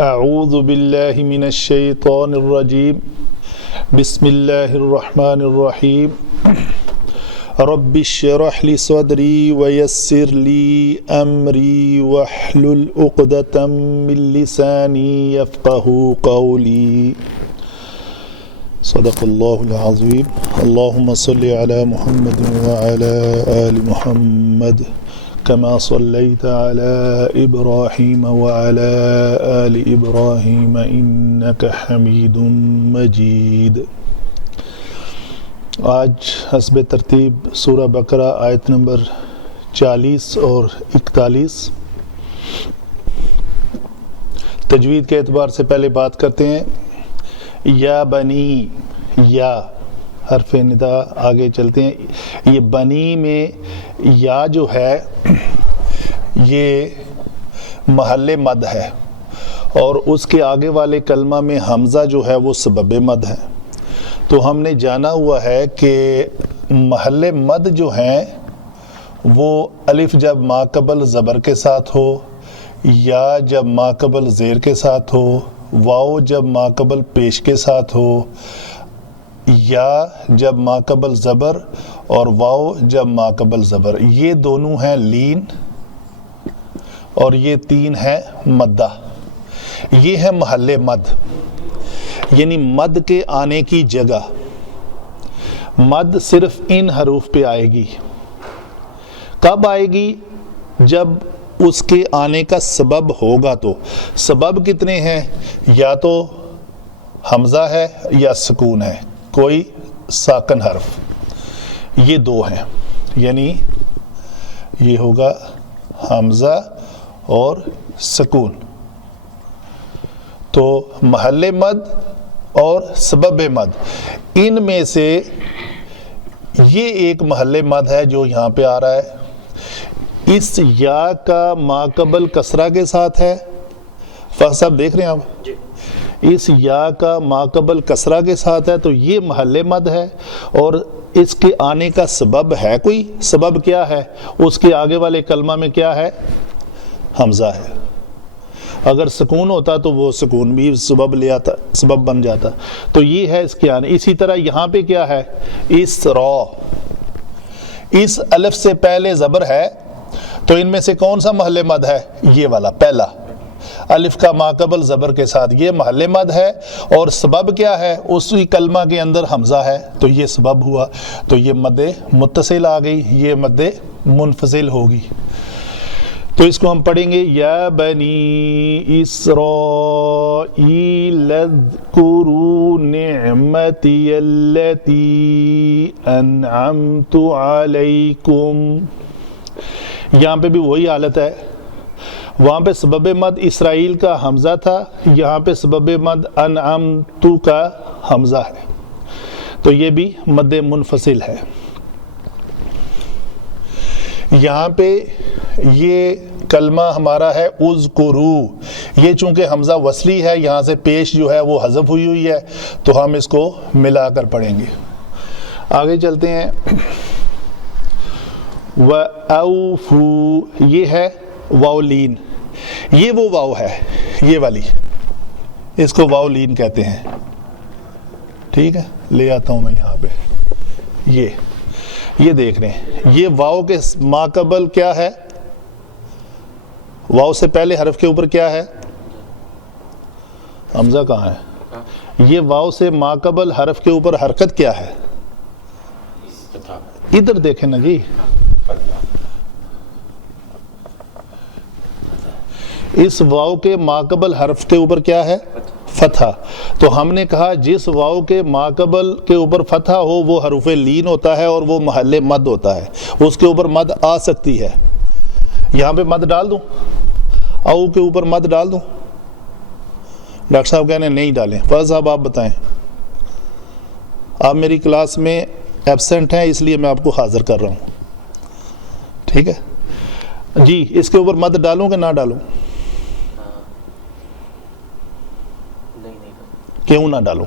اعوذ باللہ من الشیطان الرجیم بسم اللہ الرحمن الرحیم رب اشرح لی صدری ویسر لی امری واحلل عقدۃ من لسانی یفقہوا قولی صدق اللہ العظیم اللہم صلی علی محمد وعلی آل محمد كما صليت على إبراهيم وعلى آل إبراهيم إنك حميد مجيد۔ آج حسب ترتیب سورہ بقرہ آیت نمبر 40 اور 41۔ تجوید کے اعتبار سے پہلے بات کرتے ہیں۔ یا بنی، یا حرف ندا، آگے چلتے ہیں۔ یہ بنی میں یا جو ہے یہ محل مد ہے، اور اس کے آگے والے کلمہ میں حمزہ جو ہے وہ سبب مد ہے۔ تو ہم نے جانا ہوا ہے کہ محل مد جو ہیں وہ الف جب ما قبل زبر کے ساتھ ہو، یا جب ما قبل زیر کے ساتھ ہو، واو جب ما قبل پیش کے ساتھ ہو، یا جب ما قبل زبر، اور واو جب ما قبل زبر، یہ دونوں ہیں لین اور یہ تین ہیں مدہ۔ یہ ہے محل مد، یعنی مد کے آنے کی جگہ۔ مد صرف ان حروف پہ آئے گی۔ کب آئے گی؟ جب اس کے آنے کا سبب ہوگا۔ تو سبب کتنے ہیں؟ یا تو حمزہ ہے یا سکون ہے، کوئی ساکن حرف، یہ دو ہیں، یعنی یہ ہوگا حمزہ اور سکون۔ تو محل مد اور سبب مد، ان میں سے یہ ایک محل مد ہے جو یہاں پہ آ رہا ہے۔ اس یا کا ما قبل کسرہ کے ساتھ ہے، فخر صاحب دیکھ رہے ہیں آپ؟ اس یا کا ما قبل کسرہ کے ساتھ ہے، تو یہ محل مد ہے، اور اس کے آنے کا سبب ہے کوئی۔ سبب کیا ہے؟ اس کے آگے والے کلمہ میں کیا ہے؟ حمزہ ہے۔ اگر سکون ہوتا تو وہ سکون بھی سبب لے آتا، سبب بن جاتا۔ تو یہ ہے اس کے آنے۔ اسی طرح یہاں پہ کیا ہے؟ اس را، اس الف سے پہلے زبر ہے، تو ان میں سے کون سا محل مد ہے؟ یہ والا پہلا، الف کا ما قبل زبر کے ساتھ، یہ محل مد ہے۔ اور سبب کیا ہے؟ اسی کلمہ کے اندر حمزہ ہے، تو یہ سبب ہوا۔ تو یہ مد متصل آ گئی، یہ مد منفصل ہوگی۔ تو اس کو ہم پڑھیں گے۔ یا بنی اسرائیل اذکروا نعمتی التی انعمت علیکم۔ یہاں پہ بھی وہی حالت ہے، وہاں پہ سبب مد اسرائیل کا حمزہ تھا، یہاں پہ سبب مد انعمت کا حمزہ ہے، تو یہ بھی مد منفصل ہے۔ یہاں پہ یہ کلمہ ہمارا ہے اذکرو، یہ چونکہ حمزہ وصلی ہے، یہاں سے پیش جو ہے وہ حذف ہوئی ہے، تو ہم اس کو ملا کر پڑھیں گے۔ آگے چلتے ہیں۔ وَأَوْفُوا، یہ ہے واو لین، یہ وہ واو ہے، یہ والی، اس کو واو لین کہتے ہیں۔ ٹھیک ہے، لے آتا ہوں میں یہاں پہ۔ یہ دیکھ رہے ہیں، یہ واو کے ما قبل کیا ہے؟ واو سے پہلے حرف کے اوپر کیا ہے؟ حمزہ کہاں ہے؟ یہ واو سے ما قبل حرف کے اوپر حرکت کیا ہے؟ ادھر دیکھیں نا جی، اس واو کے ما قبل حرف کے اوپر کیا ہے؟ فتحہ۔ تو ہم نے کہا جس واو کے ما قبل کے اوپر فتحہ ہو وہ حروف لین ہوتا ہے، اور وہ محل مد ہوتا ہے، اس کے اوپر مد آ سکتی ہے۔ یہاں پہ مد ڈال دوں، او کے اوپر مد ڈال دوں؟ ڈاکٹر صاحب کہنے نہیں ڈالیں۔ فضل صاحب آپ بتائیں، آپ میری کلاس میں ایبسنٹ ہیں، اس لیے میں آپ کو حاضر کر رہا ہوں۔ ٹھیک ہے جی، اس کے اوپر مد ڈالوں کہ نہ ڈالوں؟ کیوں نہ ڈالوں؟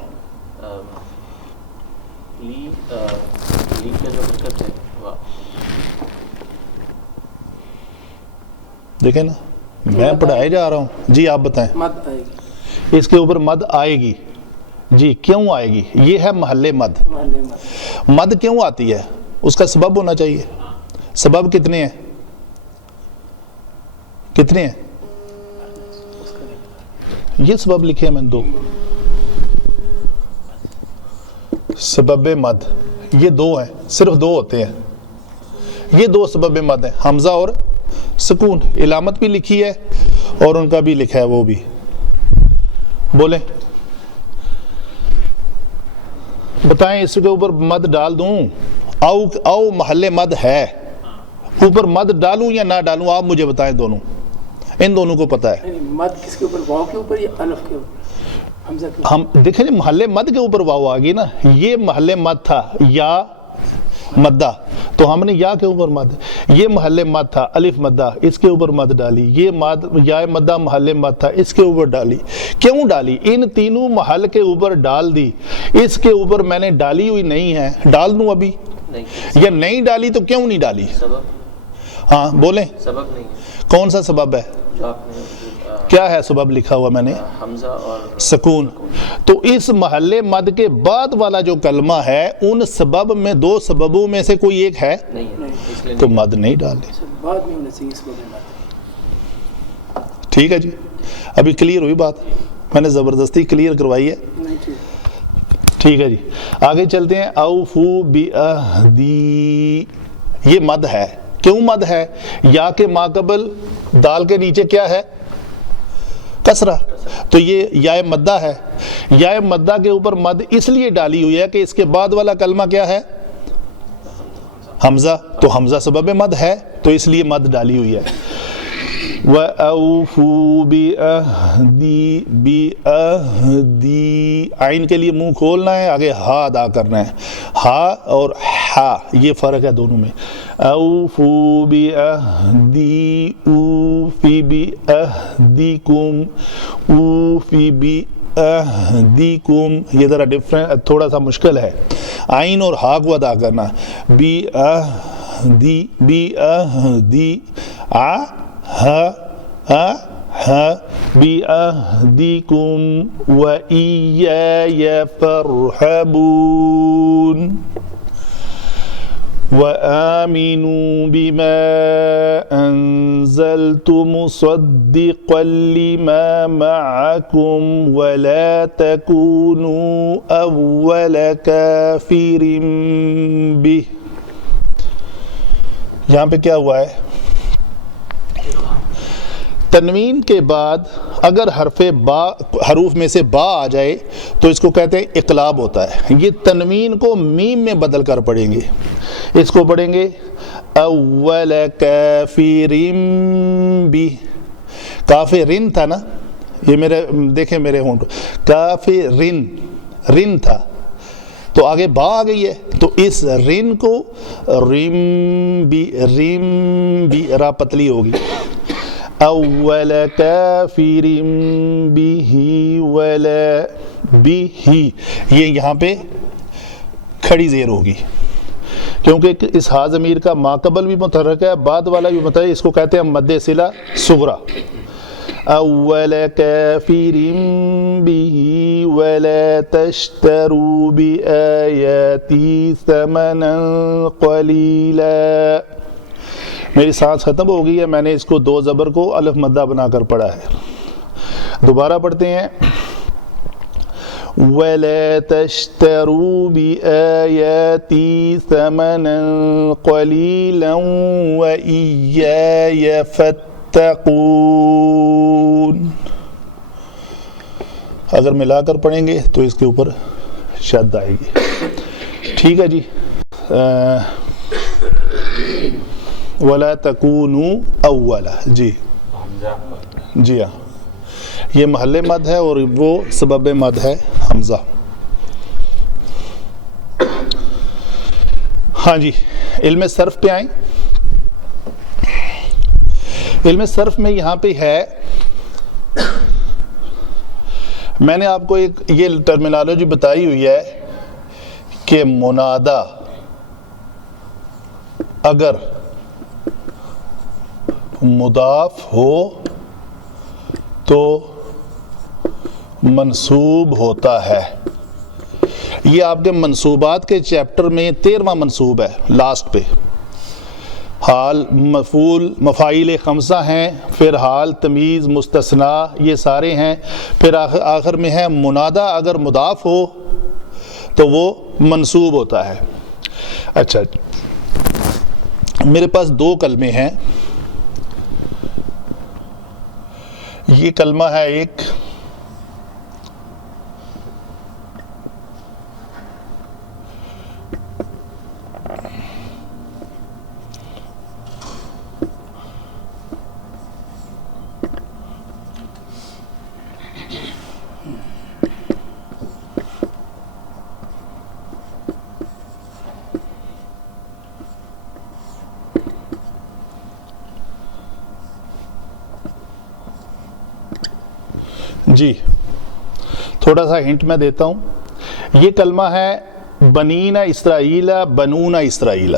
دیکھیں نا، میں پڑھائے جا رہا ہوں جی، آپ بتائیں. مد آئے گی. اس کے اوپر مد آئے گی جی. کیوں آئے گی؟ یہ ہے محل مد. محل مد. مد کیوں آتی ہے؟ اس کا سبب ہونا چاہیے. سبب کتنے ہیں؟ کتنے ہیں؟ یہ سبب لکھے ہیں میں نے 2. سبب مد یہ 2 ہیں، صرف 2 ہوتے ہیں. یہ 2 سبب مد ہیں، حمزہ اور سکون. علامت بھی لکھی ہے اور ان کا بھی لکھا ہے وہ بھی. بولیں بتائیں اس کے اوپر مد ڈال دوں؟ او محل مد ہے، اوپر مد ڈالوں یا نہ ڈالوں؟ آپ مجھے بتائیں. دونوں، ان دونوں کو پتہ ہے. مد کس کے اوپر؟ واو کے اوپر یا الف کے اوپر؟ حمزہ کے اوپر. ہم دیکھیں جی، محل مد کے اوپر واو آ گئی نا. یہ محل مد تھا یا مدہ، تو ہم نے یا کے اوپر مد. یہ محل مد تھا الف مدہ، اس کے اوپر مد ڈالی. یہ یا مدہ محل مد تھا، اس کے اوپر ڈالی. کیوں ڈالی؟ ان تینوں محل کے اوپر ڈال دی. اس کے اوپر میں نے ڈالی ہوئی نہیں ہے. ڈال دوں ابھی یا نہیں ڈالی؟ تو کیوں نہیں ڈالی؟ ہاں بولیں. سبب نہیں. کون سا سبب ہے؟ کیا ہے سبب لکھا ہوا میں نے؟ حمزہ اور سکون. تو اس محل مد کے بعد والا جو کلمہ ہے ان سبب میں 2 سببوں میں سے کوئی ایک ہے تو مد نہیں ڈالے. بعد میں ہونا چاہیے سبب مد. ٹھیک ہے جی، ابھی کلیئر ہوئی بات؟ میں نے زبردستی کلیئر کروائی ہے. ٹھیک ہے جی، آگے چلتے ہیں. اوفو بعہدی، یہ مد ہے. کیوں مد ہے؟ یا کے ماقبل دال کے نیچے کیا ہے؟ کسرہ. تو یہ یا مدہ ہے. یا مدہ کے اوپر مد اس لیے ڈالی ہوئی ہے کہ اس کے بعد والا کلمہ کیا ہے؟ حمزہ. تو حمزہ سبب مد ہے تو اس لیے مد ڈالی ہوئی ہے. وَأَوْفُوا بِعَهْدِي، بِعَهْدِي عین کے لیے منہ کھولنا ہے، آگے ہا ادا کرنا ہے. ہا اور ہا یہ فرق ہے دونوں میں. اوفوا بعہدی، اوفی بعہدکم، اوفی بعہدکم. یہ ذرا ڈفرنٹ، تھوڑا سا مشکل ہے. عین اور ہا کو ادا کرنا. بعہدی، بعہدی، بعہدکم وإیای فارحبون. وآمنوا بما أنزلت مصدقا لما معكم ولا تكونوا أول كافر به. یہاں پہ کیا ہوا ہے؟ تنوین کے بعد اگر حروف میں سے با آ جائے تو اس کو کہتے ہیں اقلاب ہوتا ہے. یہ تنوین کو میم میں بدل کر پڑھیں گے. اس کو پڑھیں گے اول کافرین بھی. کافرین تھا نا، یہ میرے دیکھیں میرے ہونٹ، کافرین رن تھا تو آگے با آ گئی ہے تو اس رن کو رم بھی را پتلی ہوگی. اول کافر بہ ولا بہ، یہ یہاں پہ کھڑی زیر ہوگی کیونکہ اس ہا ضمیر کا ماقبل بھی متحرک ہے، بعد والا بھی متحرک. اس کو کہتے ہیں مد صلہ صغریٰ. اول کافر بہ ولا تشتروا بآیاتی ثمنا قلیلا. میری سانس ختم ہو گئی ہے، میں نے اس کو 2 زبر کو الف مدہ بنا کر پڑھا ہے. دوبارہ پڑھتے ہیں. وَلَا تَشْتَرُوا بِآيَاتِي ثَمَنًا قَلِيلًا وَإِيَّايَ فَاتَّقُونَ. اگر ملا کر پڑھیں گے تو اس کے اوپر شد آئے گی. ٹھیک ہے جی. وَلَا تَكُونُوا أَوَّلَ. جی جی ہاں، یہ محل مد ہے اور وہ سبب مد ہے حمزہ. ہاں جی، علم صرف پہ آئیں. علم صرف میں یہاں پہ ہے، میں نے آپ کو ایک یہ ٹرمینالوجی بتائی ہوئی ہے کہ منادا اگر مضاف ہو تو منصوب ہوتا ہے. یہ آپ کے منصوبات کے چیپٹر میں 13واں منصوب ہے لاسٹ پہ. حال، مفعول، مفاعیل خمسہ ہیں، پھر حال، تمیز، مستثنا، یہ سارے ہیں. پھر آخر میں ہے منادا اگر مضاف ہو تو وہ منصوب ہوتا ہے. اچھا، میرے پاس 2 کلمے ہیں. یہ کلمہ ہے ایک جی، تھوڑا سا ہنٹ میں دیتا ہوں. یہ کلمہ ہے بنین اسرائیل بنون اسرائیل.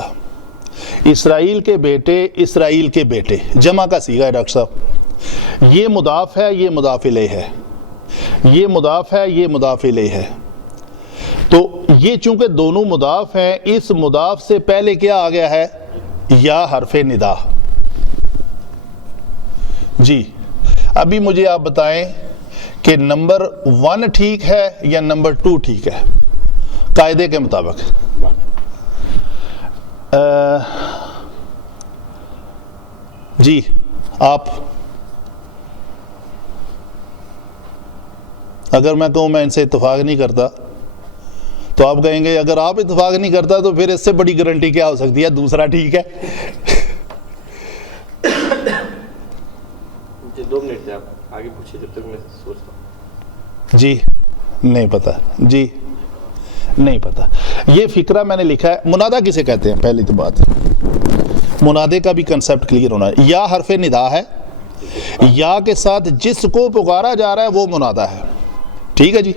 اسرائیل کے بیٹے، اسرائیل کے بیٹے، جمع کا صیغہ ہے ڈاکٹر صاحب. یہ مضاف ہے، یہ مضاف الیہ ہے. یہ مضاف ہے، یہ مضاف الیہ ہے. تو یہ چونکہ دونوں مضاف ہیں، اس مضاف سے پہلے کیا آ گیا ہے؟ یا حرف ندا. جی، ابھی مجھے آپ بتائیں کہ نمبر 1 ٹھیک ہے یا نمبر 2 ٹھیک ہے قاعدے کے مطابق؟ جی آپ، اگر میں کہوں میں ان سے اتفاق نہیں کرتا تو آپ کہیں گے اگر آپ اتفاق نہیں کرتا تو پھر اس سے بڑی گارنٹی کیا ہو سکتی ہے؟ دوسرا ٹھیک ہے. 2 منٹ دیں، آپ آگے پوچھیں جب تک میں سوچتا ہوں. جی نہیں پتہ. جی نہیں پتہ. یہ فکرہ میں نے لکھا ہے. منادہ کسے کہتے ہیں؟ پہلی تو بات منادے کا بھی کنسپٹ کلیئر ہونا ہے. یا حرف ندا ہے، یا کے ساتھ جس کو پکارا جا رہا ہے وہ منادہ ہے. ٹھیک ہے جی.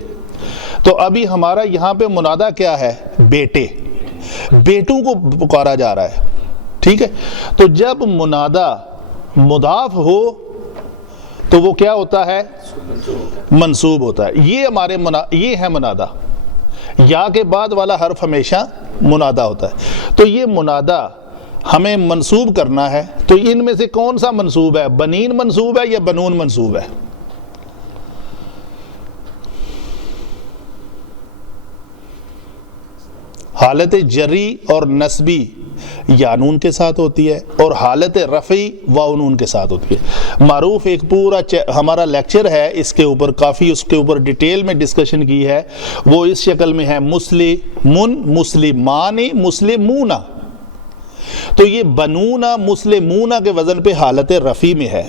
تو ابھی ہمارا یہاں پہ منادہ کیا ہے؟ بیٹے، بیٹوں کو پکارا جا رہا ہے. ٹھیک ہے. تو جب منادہ مضاف ہو تو وہ کیا ہوتا ہے؟ منصوب ہوتا ہے. یہ ہمارے یہ ہے منادہ. یا کے بعد والا حرف ہمیشہ منادہ ہوتا ہے. تو یہ منادہ ہمیں منصوب کرنا ہے. تو ان میں سے کون سا منصوب ہے؟ بنین منصوب ہے یا بنون منصوب ہے؟ حالت جری اور نسبی یا نون کے ساتھ ہوتی ہے، اور حالت رفعی واو نون کے ساتھ ہوتی ہے. معروف ایک پورا ہمارا لیکچر ہے اس کے اوپر، کافی اس کے اوپر ڈیٹیل میں ڈسکشن کی ہے. وہ اس شکل میں ہے مسلمون، مسلمانی، مسلمون. تو یہ بنونا مسلمون کے وزن پہ حالت رفعی میں ہے.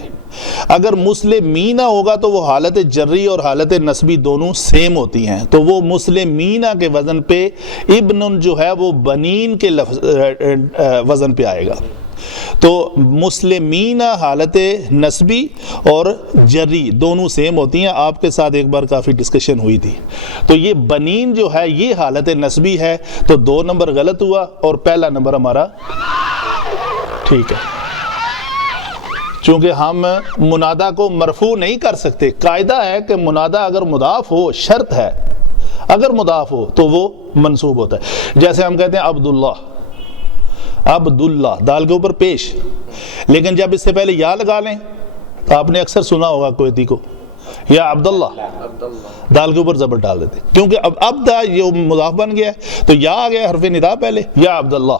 اگر مسلمینہ ہوگا تو وہ حالت جری اور حالت نسبی دونوں سیم ہوتی ہیں. تو وہ مسلمینہ کے وزن پہ ابن جو ہے وہ بنین کے وزن پہ آئے گا. تو مسلمینہ حالت نسبی اور جری دونوں سیم ہوتی ہیں. آپ کے ساتھ ایک بار کافی ڈسکشن ہوئی تھی. تو یہ بنین جو ہے یہ حالت نسبی ہے. تو 2 نمبر غلط ہوا اور پہلا نمبر ہمارا ٹھیک ہے. چونکہ ہم منادہ کو مرفوع نہیں کر سکتے. قاعدہ ہے کہ منادہ اگر مضاف ہو، شرط ہے اگر مضاف ہو تو وہ منصوب ہوتا ہے. جیسے ہم کہتے ہیں عبداللہ، عبداللہ دال کے اوپر پیش، لیکن جب اس سے پہلے یا لگا لیں، آپ نے اکثر سنا ہوگا کویتی کو، یا عبداللہ، دال کے اوپر زبر ڈال دیتے کیونکہ اب عبدہ یہ مضاف بن گیا ہے. تو یا آ گیا حرف ندا پہلے، یا عبداللہ.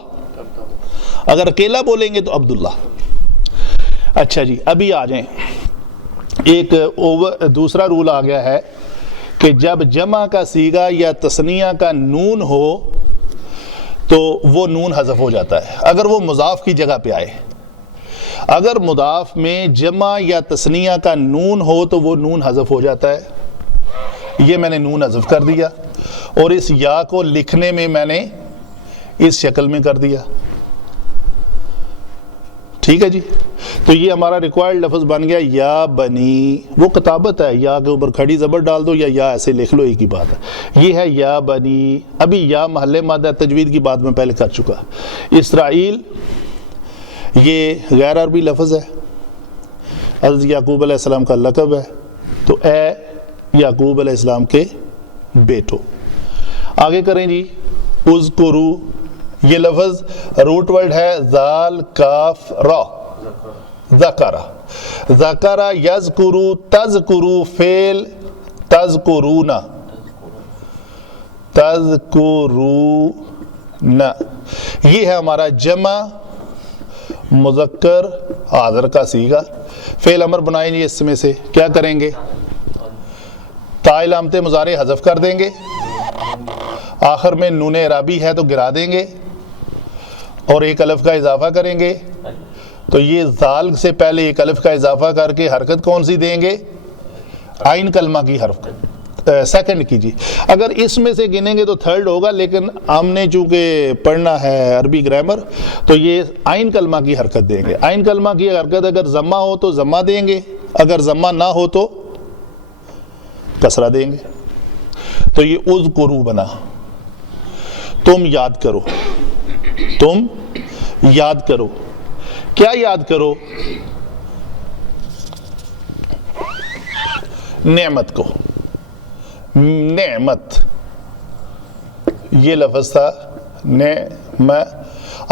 اگر اکیلا بولیں گے تو عبداللہ. اچھا جی، ابھی آ جائیں. ایک دوسرا رول آ گیا ہے کہ جب جمع کا صیغہ یا تثنیہ کا نون ہو تو وہ نون حذف ہو جاتا ہے اگر وہ مضاف کی جگہ پہ آئے. اگر مضاف میں جمع یا تثنیہ کا نون ہو تو وہ نون حذف ہو جاتا ہے. یہ میں نے نون حذف کر دیا اور اس یا کو لکھنے میں میں نے اس شکل میں کر دیا. ٹھیک ہے جی. تو یہ ہمارا ریکوائرڈ لفظ بن گیا یا بنی. وہ کتابت ہے، یا کے اوپر کھڑی زبر ڈال دو یا ایسے لکھ لو، ایک ہی بات ہے. یہ ہے یا بنی. ابھی یا محل مادہ تجوید کی بات میں پہلے کر چکا. اسرائیل یہ غیر عربی لفظ ہے، حضرت یعقوب علیہ السلام کا لقب ہے. تو اے یعقوب علیہ السلام کے بیٹو. آگے کریں جی. اذکرو یہ لفظ روٹ ورڈ ہے ذال کاف را. ذکرہ ذکرہ یذکرو تذکرو فعل تذکرون یہ ہے ہمارا جمع مذکر حاضر کا صیغہ. فعل امر بنائیں گے اس میں سے کیا کریں گے؟ تا علامت مضارع حذف کر دیں گے, آخر میں نون اعرابی ہے تو گرا دیں گے اور ایک الف کا اضافہ کریں گے. تو یہ ذال سے پہلے ایک الف کا اضافہ کر کے حرکت کون سی دیں گے؟ عین کلمہ کی حرف سیکنڈ کی. جی اگر اس میں سے گنیں گے تو تھرڈ ہوگا, لیکن ہم نے چونکہ پڑھنا ہے عربی گرامر تو یہ عین کلمہ کی حرکت دیں گے. عین کلمہ کی حرکت اگر ضمہ ہو تو ضمہ دیں گے, اگر ضمہ نہ ہو تو کسرہ دیں گے. تو یہ اذکرو بنا تم یاد کرو. تم یاد کرو. کیا یاد کرو؟ نعمت کو. نعمت یہ لفظ تھا نعمت,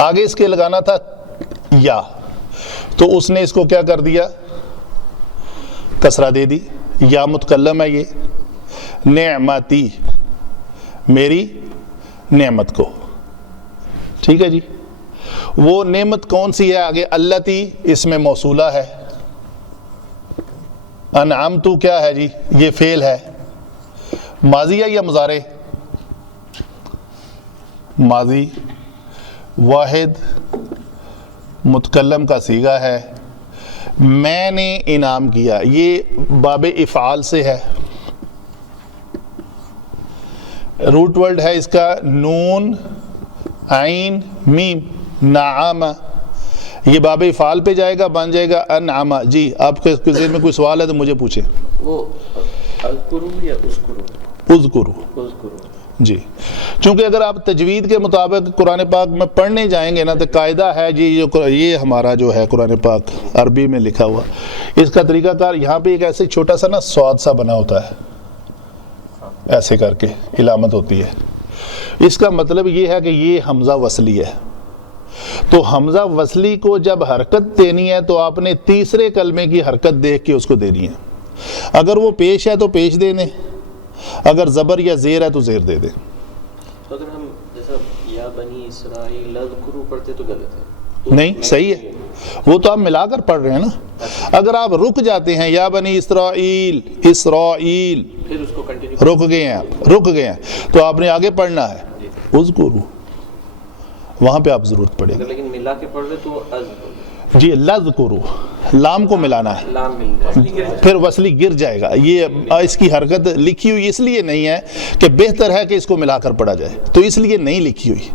آگے اس کے لگانا تھا یا, تو اس نے اس کو کیا کر دیا؟ کسرہ دے دی. یا متکلم ہے یہ. نعمتی میری نعمت کو. ٹھیک ہے جی. وہ نعمت کون سی ہے؟ آگے اللتی اس میں موصولہ ہے. انعمتو کیا ہے جی؟ یہ فعل ہے. ماضی ہے یا مضارع؟ ماضی. واحد متکلم کا صیغہ ہے. میں نے انعام کیا, یہ باب افعال سے ہے. روٹ ورڈ ہے اس کا نون عین میم. نعم یہ باب افعال پہ جائے گا, بن جائے گا انعم. جی آپ کے ذہن میں کوئی سوال ہے تو مجھے پوچھیں. وہ اذکرو یا اذکرو؟ اذکرو. جی چونکہ اگر آپ تجوید کے مطابق قرآن پاک میں پڑھنے جائیں گے نا تو قاعدہ ہے جی, یہ ہمارا جو ہے قرآن پاک عربی میں لکھا ہوا, اس کا طریقہ کار یہاں پہ ایک ایسے چھوٹا سا نا سواد سا بنا ہوتا ہے, ایسے کر کے علامت ہوتی ہے. اس کا مطلب یہ ہے کہ یہ حمزہ وصلی ہے. تو حمزہ وصلی کو جب حرکت دینی ہے تو آپ نے تیسرے کلمے کی حرکت دیکھ کے اس کو دینی ہے. اگر وہ پیش ہے تو پیش دے دیں, اگر زبر یا زیر ہے تو زیر دے دیں. تو اگر ہم جیسا یا بنی اسرائیل اذکرو پڑھتے تو غلط ہے؟ نہیں صحیح ہے, وہ تو آپ ملا کر پڑھ رہے ہیں نا. اگر آپ رک جاتے ہیں یا بنی اسرائیل اسرائیل پھر اس کو کنٹینیو رک گئے ہیں تو آپ نے آگے پڑھنا ہے اذکرو, وہاں پہ آپ ضرورت پڑے گی. لیکن ملا کے پڑھ لے تو اذکرو. جی لذکرو لام کو ملانا ہے, لام مل جائے پھر وصلی گر جائے گا. یہ اس کی حرکت لکھی ہوئی اس لیے نہیں ہے کہ بہتر ہے کہ اس کو ملا کر پڑھا جائے, تو اس لیے نہیں لکھی ہوئی.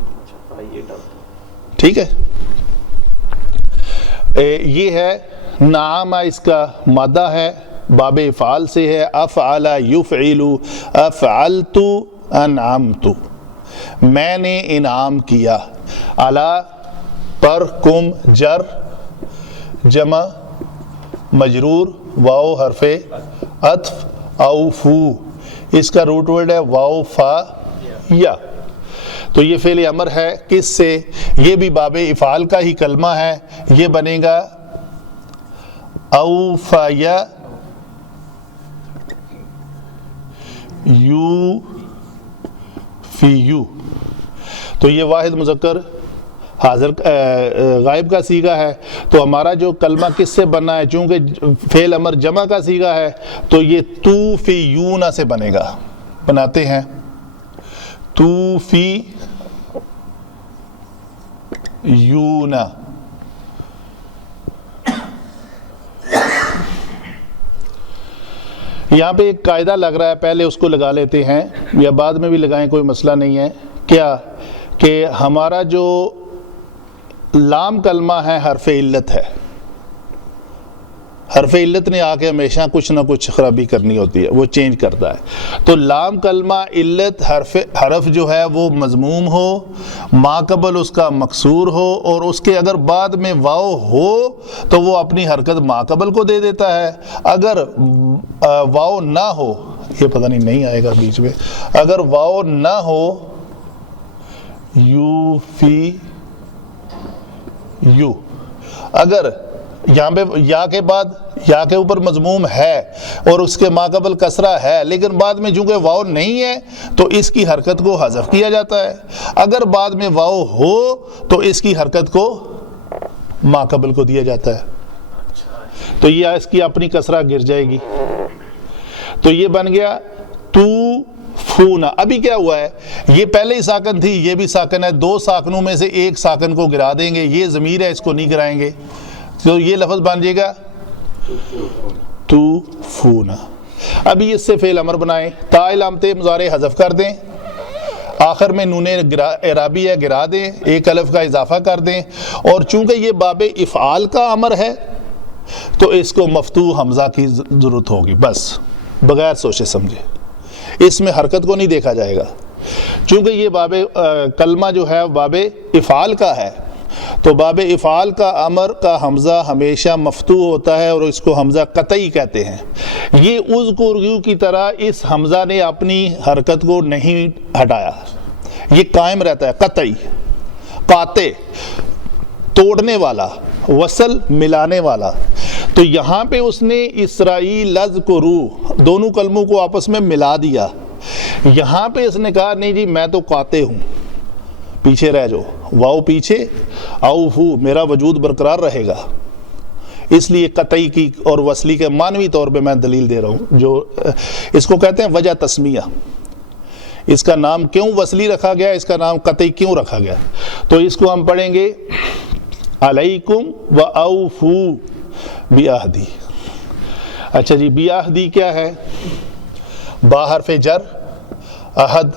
ٹھیک ہے. یہ ہے نعم, اس کا مادہ ہے, باب افعال سے ہے. افعل یفعل افعلت انعمت, میں نے انعام کیا. علی پر کم جر جمع مجرور واو حرف عطف اوفو, اس کا روٹ ورڈ ہے واو فا یا. تو یہ فعل امر ہے کس سے؟ یہ بھی باب افعال کا ہی کلمہ ہے. یہ بنے گا اوفا یا یو فی یو. تو یہ واحد مذکر حاضر غائب کا صیغہ ہے. تو ہمارا جو کلمہ کس سے بننا ہے؟ چونکہ فعل امر جمع کا صیغہ ہے تو یہ تو فی یونا سے بنے گا. بناتے ہیں تو فی یونا. یہاں پہ ایک قاعدہ لگ رہا ہے, پہلے اس کو لگا لیتے ہیں یا بعد میں بھی لگائیں, کوئی مسئلہ نہیں ہے. کیا کہ ہمارا جو لام کلمہ ہے حرف علت ہے. حرف علت نے آ کے ہمیشہ کچھ نہ کچھ خرابی کرنی ہوتی ہے, وہ چینج کرتا ہے. تو لام کلمہ علت حرف جو ہے وہ مضموم ہو, ما قبل اس کا مکسور ہو, اور اس کے اگر بعد میں واو ہو تو وہ اپنی حرکت ما قبل کو دے دیتا ہے. اگر واو نہ ہو، یہ پتہ نہیں آئے گا بیچ میں، اگر واو نہ ہو یو فی یو، اگر یہاں پہ یا کے بعد یا کے اوپر مضموم ہے اور اس کے ماقبل کسرہ ہے، لیکن بعد میں چونکہ واو نہیں ہے تو اس کی حرکت کو حذف کیا جاتا ہے، اگر بعد میں واو ہو تو اس کی حرکت کو ماقبل کو دیا جاتا ہے، تو یہ اس کی اپنی کسرہ گر جائے گی، تو یہ بن گیا تو فونا۔ ابھی کیا ہوا ہے، یہ پہلے ہی ساکن تھی، یہ بھی ساکن ہے، دو ساکنوں میں سے ایک ساکن کو گرا دیں گے، یہ ضمیر ہے، اس کو نہیں گرائیں گے، تو یہ لفظ بن جائے گا تو فونا۔ ابھی اس سے فعل امر بنائیں، تا علامت مضارع حذف کر دیں، آخر میں نون اعرابی ہے گرا دیں، ایک الف کا اضافہ کر دیں، اور چونکہ یہ باب افعال کا امر ہے تو اس کو مفتوح حمزہ کی ضرورت ہوگی، بس بغیر سوچے سمجھے، اس میں حرکت کو نہیں دیکھا جائے گا، چونکہ یہ باب کلمہ جو ہے باب افعال کا ہے، تو باب افعال کا امر کا حمزہ ہمیشہ مفتوح ہوتا ہے اور اس کو حمزہ قطعی کہتے ہیں۔ یہ اذکروا کی طرح اس حمزہ نے اپنی حرکت کو نہیں ہٹایا، یہ قائم رہتا ہے، قطعی، قاطع، توڑنے والا، وصل ملانے والا۔ تو یہاں پہ اس نے اسرائیل اذکروا دونوں کلموں کو آپس میں ملا دیا، یہاں پہ اس نے کہا نہیں جی میں تو قاطع ہوں، پیچھے رہ جاؤ، واو پیچھے، اوفو میرا وجود برقرار رہے گا، اس لیے قطعی کی اور وصلی کے معنوی طور پہ میں دلیل دے رہا ہوں، جو اس کو کہتے ہیں وجہ تسمیہ، اس کا نام کیوں وصلی رکھا گیا، اس کا نام قطعی کیوں رکھا گیا، تو اس کو ہم پڑھیں گے علیکم و اوفو بعہدی۔ اچھا جی، بعہدی کیا ہے، با حرف جر، عہد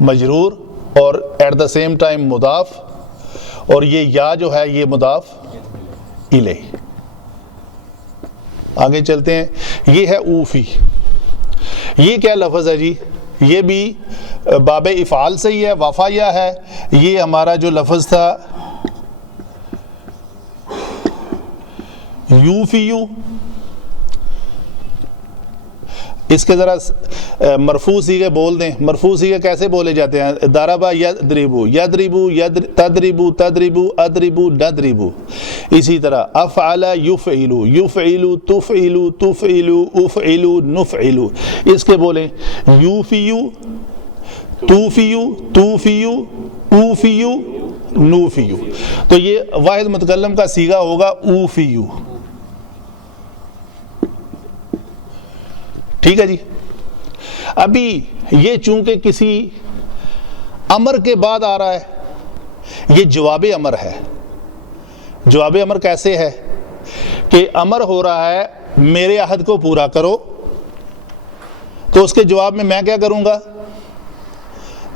مجرور اور ایٹ دا سیم ٹائم مضاف، اور یہ یا جو ہے یہ مضاف الیہ۔ آگے چلتے ہیں، یہ ہے اوفی، یہ کیا لفظ ہے جی، یہ بھی باب افعال سے ہی ہے، وفایا ہے، یہ ہمارا جو لفظ تھا یوفیو، اس کے ذرا مرفوع صیغے بول دیں، مرفوع صیغے کیسے بولے جاتے ہیں، ضربا یضربو، یضربو تضربو، تضربو اضربو ندربو، اسی طرح افعل یفعلو، یفعلو تفعلو، تفعلو افعلو نفعلو، اس کے بولیں یوفیو، توفیو، توفیو، اوفیو، نوفیو، تو یہ واحد متکلم کا صیغہ ہوگا اوفیو، ٹھیک ہے جی۔ ابھی یہ چونکہ کسی امر کے بعد آ رہا ہے، یہ جواب امر ہے۔ جواب امر کیسے ہے کہ امر ہو رہا ہے میرے عہد کو پورا کرو، تو اس کے جواب میں کیا کروں گا،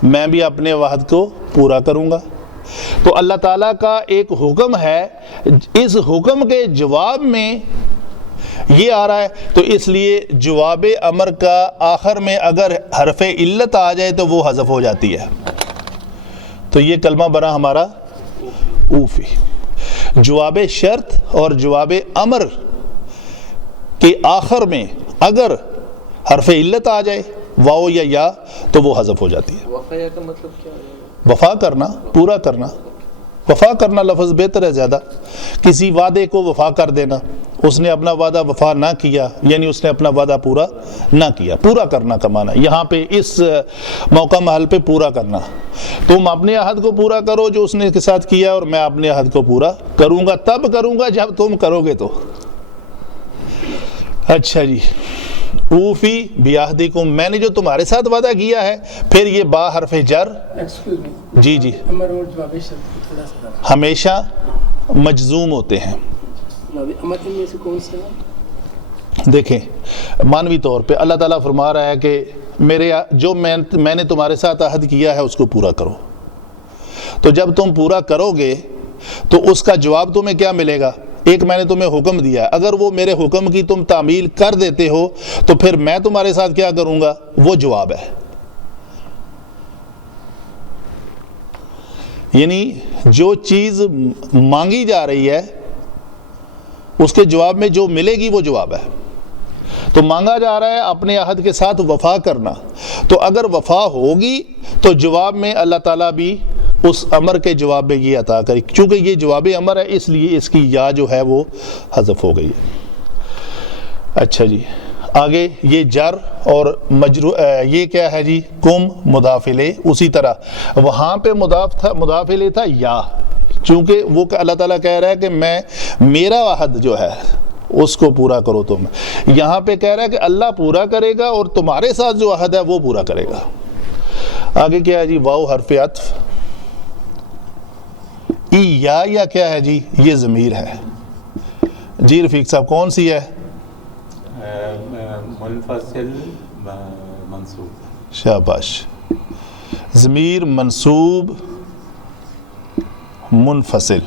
میں بھی اپنے وعد کو پورا کروں گا۔ تو اللہ تعالیٰ کا ایک حکم ہے، اس حکم کے جواب میں یہ آ رہا ہے، تو اس لیے جواب امر کا آخر میں اگر حرف علت آ جائے تو وہ حذف ہو جاتی ہے، تو یہ کلمہ بنا ہمارا اوفی۔ جواب شرط اور جواب امر کے آخر میں اگر حرف علت آ جائے واو یا تو وہ حذف ہو جاتی ہے۔ وفایا کا مطلب کیا ہے؟ وفا کرنا، پورا کرنا، وفا کرنا لفظ بہتر ہے زیادہ، کسی وعدے کو وفا کر دینا، اس نے اپنا وعدہ وفا نہ کیا یعنی اس نے اپنا وعدہ پورا نہ کیا، پورا کرنا کا معنی یہاں پہ اس موقع محل پہ پورا کرنا، تم اپنے عہد کو پورا کرو جو اس نے کے ساتھ کیا، اور میں اپنے عہد کو پورا کروں گا، تب کروں گا جب تم کرو گے تو۔ اچھا جی، اوفی بعہدکم، میں نے جو تمہارے ساتھ وعدہ کیا ہے، پھر یہ با حرف جر، ایکسکیوز می، جی جی، امر اور جواب شرط کو تھوڑا سا ہمیشہ مجزوم ہوتے ہیں۔ جواب امر میں سے کون سا ہے؟ دیکھیں معنوی طور پہ اللہ تعالیٰ فرما رہا ہے کہ میرے جو میں نے تمہارے ساتھ عہد کیا ہے اس کو پورا کرو، تو جب تم پورا کرو گے تو اس کا جواب تمہیں کیا ملے گا، ایک میں نے تمہیں حکم دیا ہے، اگر وہ میرے حکم کی تم تعمیل کر دیتے ہو تو پھر میں تمہارے ساتھ کیا کروں گا، وہ جواب ہے، یعنی جو چیز مانگی جا رہی ہے اس کے جواب میں جو ملے گی وہ جواب ہے۔ تو مانگا جا رہا ہے اپنے عہد کے ساتھ وفا کرنا. تو اگر وفا ہوگی تو جواب میں اللہ تعالیٰ بھی اس امر کے جواب میں یہ عطا کرے. چونکہ یہ جواب امر ہے اس لیے اس کی یا جو ہے وہ حذف ہو گئی ہے. اچھا جی آگے یہ جر اور یہ کیا ہے جی کم مضاف الیہ. اسی طرح وہاں پہ مضاف الیہ تھا یا، چونکہ وہ اللہ تعالیٰ کہہ رہا ہے کہ میں میرا عہد جو ہے اس کو پورا کرو تم. یہاں پہ کہہ رہا ہے کہ اللہ پورا کرے گا اور تمہارے ساتھ جو عہد ہے وہ پورا کرے گا. آگے کیا ہے جی واو حرف عطف. یا کیا ہے جی یہ ضمیر ہے. جی رفیق صاحب کون سی ہے؟ منفصل منصوب. شاباش. ضمیر منصوب منفصل.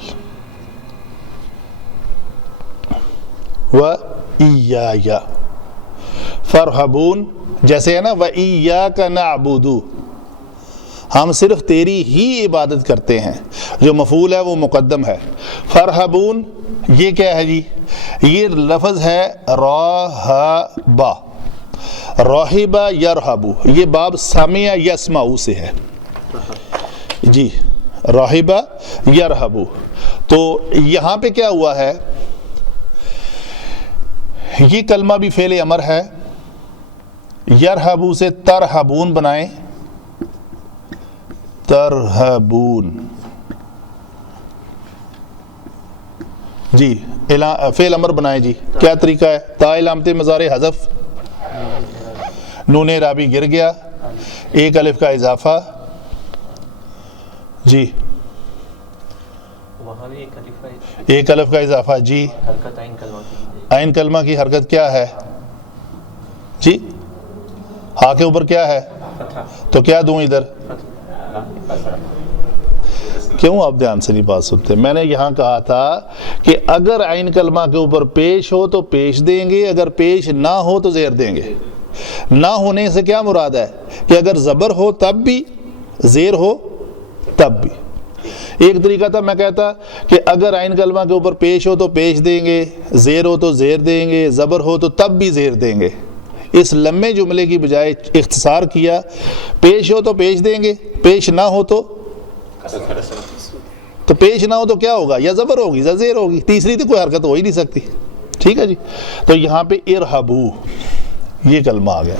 وَإِيَّايَ فَارْحَبُونَ جیسے ہے نا وَإِيَّاكَ نَعْبُدُ ہم صرف تیری ہی عبادت کرتے ہیں. جو مفعول ہے وہ مقدم ہے. فَارْحَبُونَ یہ کیا ہے جی یہ لفظ ہے راہبا. راہبا یرہبو یہ باب سامع یسمع سے ہے جی. راہبا یرہبو تو یہاں پہ کیا ہوا ہے یہ کلمہ بھی فعل امر ہے. یرہبو سے ترہبون بنائیں. ترہبون جی فعل امر بنائیں جی. کیا طریقہ ہے؟ تا علامت مضارع حذف، نون اعرابی گر گیا، ایک الف کا اضافہ جی. وہاں بھی ایک الف ہے، ایک الف کا اضافہ جی. حرکت عین کلمہ کی. عین کلمہ کی حرکت کیا ہے جی؟ ہا کے اوپر کیا ہے؟ تو کیا دوں ادھر؟ کیوں آپ دھیان سے نہیں بات سنتے؟ میں نے یہاں کہا تھا کہ اگر عین کلمہ کے اوپر پیش ہو تو پیش دیں گے، اگر پیش نہ ہو تو زیر دیں گے. نہ ہونے سے کیا مراد ہے کہ اگر زبر ہو تب بھی، زیر ہو تب بھی. ایک طریقہ تھا میں کہتا کہ اگر عین کلمہ کے اوپر پیش ہو تو پیش دیں گے، زیر ہو تو زیر دیں گے، زبر ہو تو تب بھی زیر دیں گے. اس لمبے جملے کی بجائے اختصار کیا، پیش ہو تو پیش دیں گے، پیش نہ ہو تو پیش نہ ہو تو کیا ہوگا؟ یا زبر ہوگی یا زیر ہوگی، تیسری تو کوئی حرکت ہو ہی نہیں سکتی. ٹھیک ہے جی. تو یہاں پہ ارہبو یہ کلمہ آ گیا.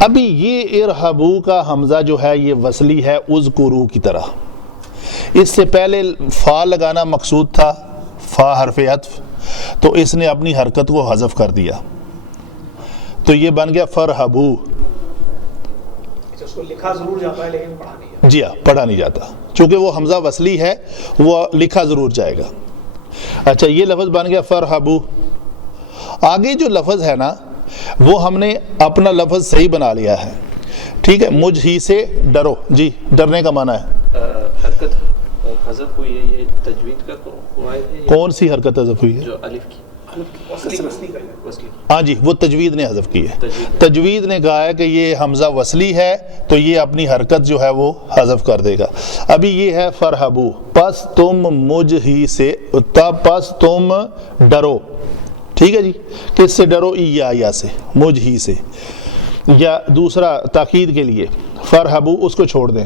ابھی یہ ارہبو کا حمزہ جو ہے یہ وصلی ہے اذکرو کی طرح. اس سے پہلے فا لگانا مقصود تھا، فا حرف عطف، تو اس نے اپنی حرکت کو حذف کر دیا تو یہ بن گیا فرحبو. اس کو لکھا ضرور جاتا ہے لیکن پڑھا نہیں جاتا. جی ہاں پڑھا نہیں جاتا چونکہ وہ حمزہ وصلی ہے، وہ لکھا ضرور جائے گا. اچھا یہ لفظ بن گیا فرحبو. آگے جو لفظ ہے نا وہ ہم نے اپنا لفظ صحیح بنا لیا ہے. ٹھیک ہے. مجھ ہی سے ڈرو. جی ڈرنے کا معنی ہے حرکت حذف ہوئی ہے، یہ تجوید کا قواعد ہے. کون سی حرکت حذف ہوئی ہے؟ جو الف کی وصلی. ہاں جی وہ تجوید نے حذف کی ہے. تجوید نے کہا ہے کہ یہ حمزہ وصلی ہے تو یہ اپنی حرکت جو ہے وہ حذف کر دے گا. ابھی یہ ہے فرحبو، پس تم مجھ ہی سے، پس تم ڈرو. ٹھیک ہے جی. کس سے ڈرو؟ یا سے، مجھ ہی سے. یا دوسرا تاکید کے لیے فرحبو اس کو چھوڑ دیں.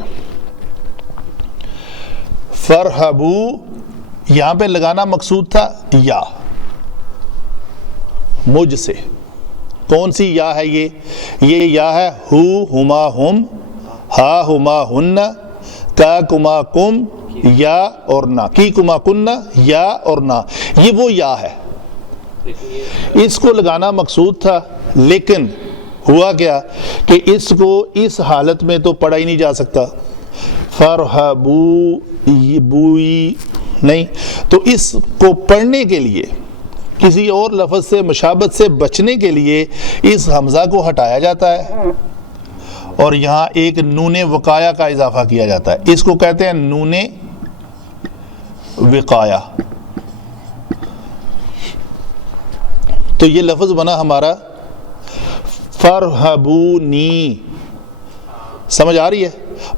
فرحبو یہاں پہ لگانا مقصود تھا یا، مجھ سے. کون سی یا ہے یہ یا ہے ہو ہما ہم، ہا ہما ہن، کا کما کم، یا اور نہ، کی کما کن، یا اور نہ. یہ وہ یا ہے، اس کو لگانا مقصود تھا لیکن ہوا کیا کہ اس کو اس حالت میں تو پڑھا ہی نہیں جا سکتا. فرحبو بوئی نہیں، تو اس کو پڑھنے کے لیے کسی اور لفظ سے مشابہت سے بچنے کے لیے اس حمزہ کو ہٹایا جاتا ہے اور یہاں ایک نون وقایا کا اضافہ کیا جاتا ہے. اس کو کہتے ہیں نون وقایا. تو یہ لفظ بنا ہمارا فرحبونی. سمجھ آ رہی ہے؟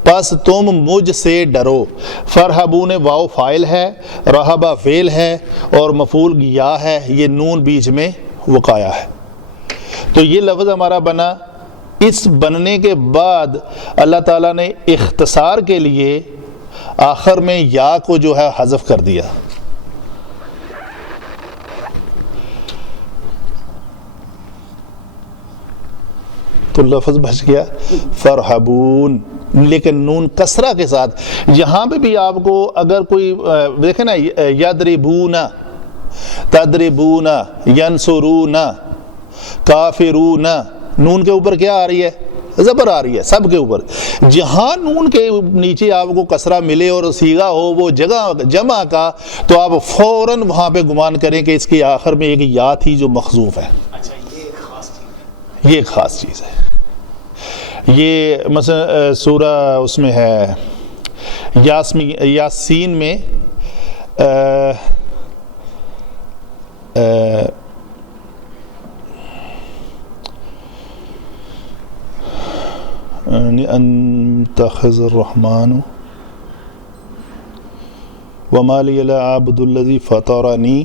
پس تم مجھ سے ڈرو. فرحبون واو فاعل ہے، رہبہ فعل ہے اور مفعول یا ہے، یہ نون بیچ میں وقایا ہے. تو یہ لفظ ہمارا بنا. اس بننے کے بعد اللہ تعالیٰ نے اختصار کے لیے آخر میں یا کو جو ہے حذف کر دیا. تو لفظ بچ گیا فرحبون. لیکن نون کسرہ کے ساتھ یہاں پہ بھی آپ کو اگر کوئی دیکھیں نا یضربون تضربون ینصرون کافرون, نون کے اوپر کیا آ رہی ہے؟ زبر آ رہی ہے سب کے اوپر. جہاں نون کے نیچے آپ کو کسرہ ملے اور صیغہ ہو وہ جگہ جمع کا, تو آپ فوراً وہاں پہ گمان کریں کہ اس کے آخر میں ایک یا تھی جو محذوف ہے. اچھا یہ ایک خاص چیز, یہ ایک خاص چیز ہے. یہ مثلا سورہ اس میں ہے یاسین میں انتخذ الرحمن وما لی لا عابد الذی فطرنی.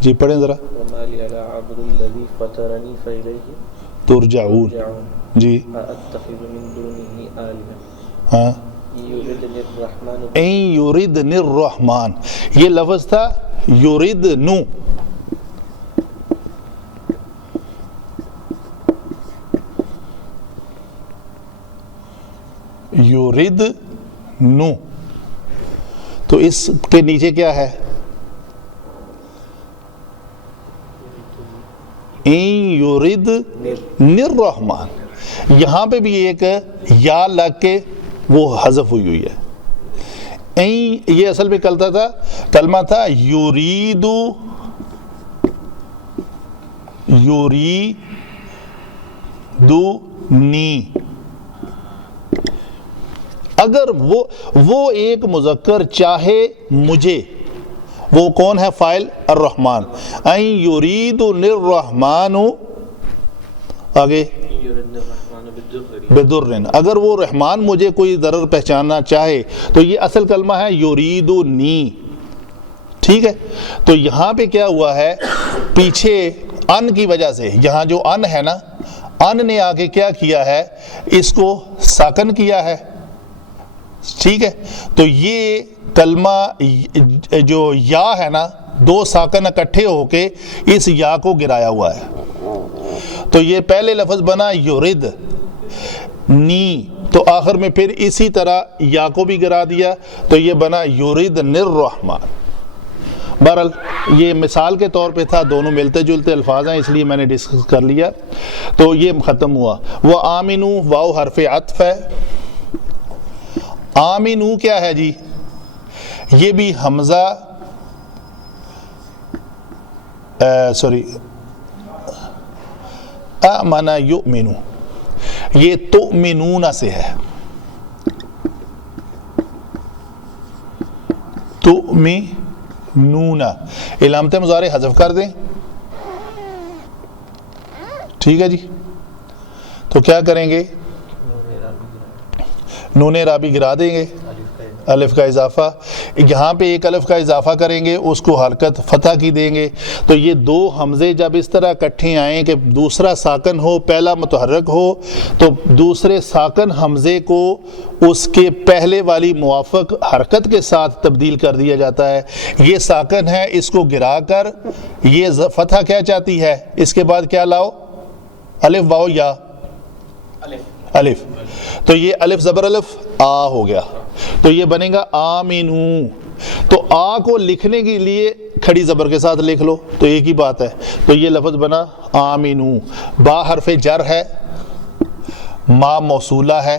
جی پڑھیں ذرا. وما لي لا اعبد الذي فطرني فإليه ترجعون. جی اتخذ من دونه آلهة ہاں. يردني الرحمن این یردن الرحمن, یہ لفظ تھا یردنو. یردنو, تو اس کے نیچے کیا ہے؟ این یردن الرحمن. یہاں پہ بھی ایک یا لگ کے وہ حذف ہوئی ہے. این یہ اصل میں کلمہ تھا یریدو نی. اگر وہ ایک مذکر چاہے مجھے, وہ کون ہے فاعل؟ الرحمن. این یریدن الرحمن, آگے بدرن, اگر وہ رحمان مجھے کوئی ضرر پہچاننا چاہے تو یہ اصل کلمہ ہے یریدنی. ٹھیک ہے. تو یہاں پہ کیا ہوا ہے, پیچھے ان کی وجہ سے, یہاں جو ان ہے نا, ان نے آ کے کیا کیا ہے, اس کو ساکن کیا ہے. ٹھیک ہے. تو یہ کلمہ جو یا ہے نا, دو ساکن اکٹھے ہو کے اس یا کو گرایا ہوا ہے. تو یہ پہلے لفظ بنا یرد نی, تو آخر میں پھر اسی طرح یا کو بھی گرا دیا, تو یہ بنا یردن الرحمن. بہرحال یہ مثال کے طور پہ تھا, دونوں ملتے جلتے الفاظ ہیں اس لیے میں نے ڈسکس کر لیا. تو یہ ختم ہوا. وہ آمنو, واو حرف عطف ہے. آمنو کیا ہے جی؟ یہ بھی حمزہ سوری آمن یؤمنو, یہ تؤمنون سے ہے. تؤمنون, علامت مضارع حذف کر دیں. ٹھیک ہے جی. تو کیا کریں گے؟ نون رابی گرا دیں گے, الف کا اضافہ. یہاں پہ ایک الف کا اضافہ کریں گے, اس کو حرکت فتح کی دیں گے. تو یہ دو حمزے جب اس طرح اکٹھے آئیں کہ دوسرا ساکن ہو, پہلا متحرک ہو, تو دوسرے ساکن حمزے کو اس کے پہلے والی موافق حرکت کے ساتھ تبدیل کر دیا جاتا ہے. یہ ساکن ہے, اس کو گرا کر یہ فتح کیا چاہتی ہے, اس کے بعد کیا لاؤ؟ الف واو یا الف. تو یہ الف زبر الف آ ہو گیا. تو یہ بنے گا آمینو. تو آ کو لکھنے کے لیے کھڑی زبر کے ساتھ لکھ لو, تو ایک ہی بات ہے. تو یہ لفظ بنا آمینو. با حرف جر ہے, ما موصولہ ہے.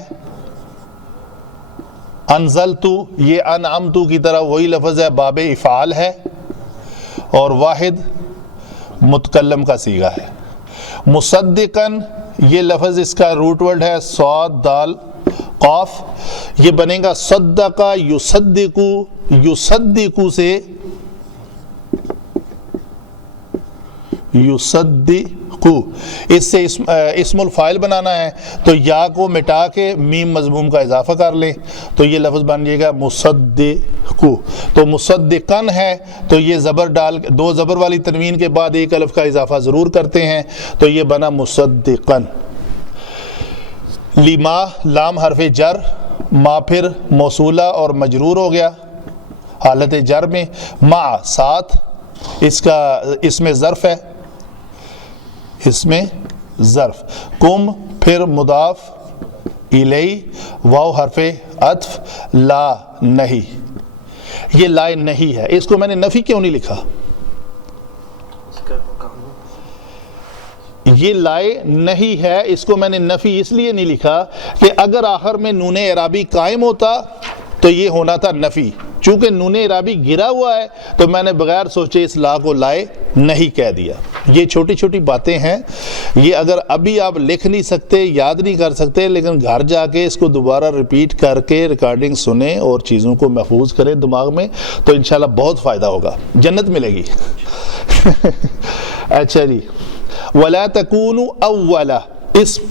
انزلتو, یہ انعمتو کی طرح وہی لفظ ہے, باب افعال ہے, اور واحد متکلم کا صیغہ ہے. مصدقاً, یہ لفظ اس کا روٹ ورڈ ہے صاد دال قاف. یہ بنے گا صدقہ یصدقو. یصدقو سے یصدقو، اس سے اسم الفاعل بنانا ہے تو یا کو مٹا کے میم مضموم کا اضافہ کر لیں تو یہ لفظ بن جائے گا مصدقو. تو مصدقن ہے تو یہ زبر ڈال، دو زبر والی تنوین کے بعد ایک الف کا اضافہ ضرور کرتے ہیں تو یہ بنا مصدقن. لما لام حرف جر، ما پھر موصولہ اور مجرور ہو گیا حالت جر میں، مع ساتھ، اس میں ظرف ہے، اس میں ظرف. کم پھر مضاف الیہ، واو حرف عطف، لا نہیں. یہ لا نہیں ہے، اس کو میں نے نفی کیوں نہیں لکھا؟ یہ لائے نہیں ہے، اس کو میں نے نفی اس لیے نہیں لکھا کہ اگر آخر میں نون اعرابی قائم ہوتا تو یہ ہونا تھا نفی. چونکہ نون اعرابی گرا ہوا ہے تو میں نے بغیر سوچے اس لا کو لائے نہیں کہہ دیا. یہ چھوٹی چھوٹی باتیں ہیں، یہ اگر ابھی آپ لکھ نہیں سکتے، یاد نہیں کر سکتے، لیکن گھر جا کے اس کو دوبارہ ریپیٹ کر کے ریکارڈنگ سنیں اور چیزوں کو محفوظ کریں دماغ میں تو انشاءاللہ بہت فائدہ ہوگا، جنت ملے گی. اچھا جی، وَلَا تَكُونُوا أَوَّلَ اسم،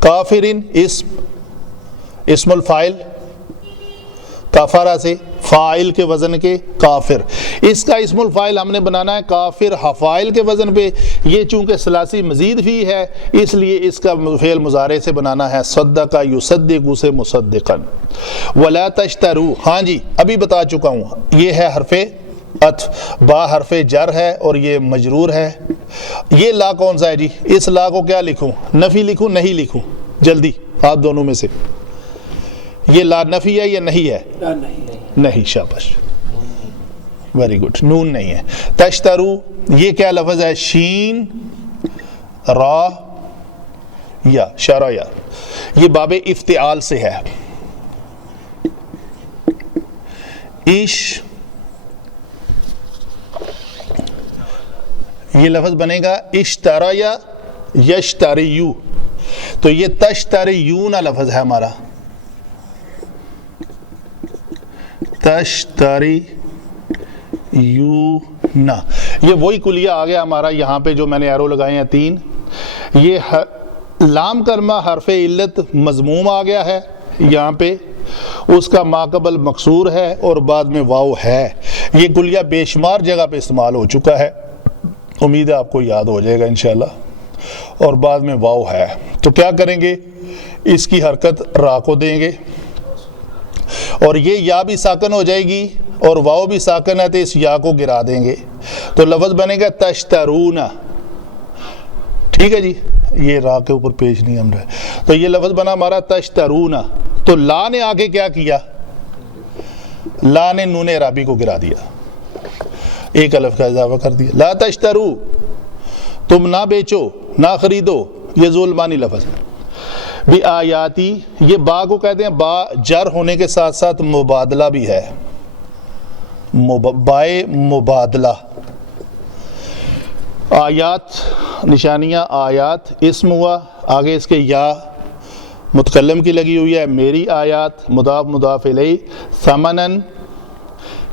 کافرن اسم الفاعل، کافرہ سے فاعل کے وزن کے کافر. اس کا اسم الفاعل ہم نے بنانا ہے کافر حفائل کے وزن پہ. یہ چونکہ ثلاثی مزید فی ہے اس لیے اس کا فعل مضارع سے بنانا ہے صدق یصدق سے مصدقا. ولا تشترو، ہاں جی ابھی بتا چکا ہوں، یہ ہے حرف عطف، با حرف جر ہے اور یہ مجرور ہے. یہ لا کون سا ہے جی؟ اس لا کو کیا لکھوں؟ نفی لکھوں نہیں لکھوں؟ جلدی آپ دونوں میں سے، یہ لا نفی ہے یا نہیں ہے؟ نہیں، شاباش، ویری گڈ. نون نہیں ہے. تشترو یہ کیا لفظ ہے؟ شین را یا شارا یا، یہ باب افتعال سے ہے. عش، یہ لفظ بنے گا اشترا یا یشتریو، تو یہ تشتریون لفظ ہے ہمارا، تشتری یونا. یہ وہی کلیہ آ گیا ہمارا یہاں پہ جو میں نے ایرو لگائے ہیں 3. یہ لام کلمہ حرف علت مضموم آ گیا ہے یہاں پہ، اس کا ماقبل مکسور ہے اور بعد میں واو ہے. یہ کلیہ بے شمار جگہ پہ استعمال ہو چکا ہے، امید ہے آپ کو یاد ہو جائے گا انشاءاللہ. اور بعد میں واو ہے تو کیا کریں گے؟ اس کی حرکت را کو دیں گے اور یہ یا بھی ساکن ہو جائے گی اور واو بھی ساکن ہے تو اس یا کو گرا دیں گے تو لفظ بنے گا تشترون. ٹھیک ہے جی، یہ را کے اوپر پیش نہیں ہم رہے. تو یہ لفظ بنا ہمارا تشترون. تو لا نے آگے کیا کیا؟ لا نے نون اعرابی کو گرا دیا، ایک الف کا اضافہ کر دیا. لا تشترو، تم نہ بیچو نہ خریدو، یہ ظلمانی لفظ ہے. بھی آیاتی، یہ با کو کہتے ہیں با جر ہونے کے ساتھ ساتھ مبادلہ بھی ہے، بائے مبادلہ. آیات نشانیاں، آیات اسم ہوا، آگے اس کے یا متکلم کی لگی ہوئی ہے، میری آیات مضاف مضاف الیہ. ثمنن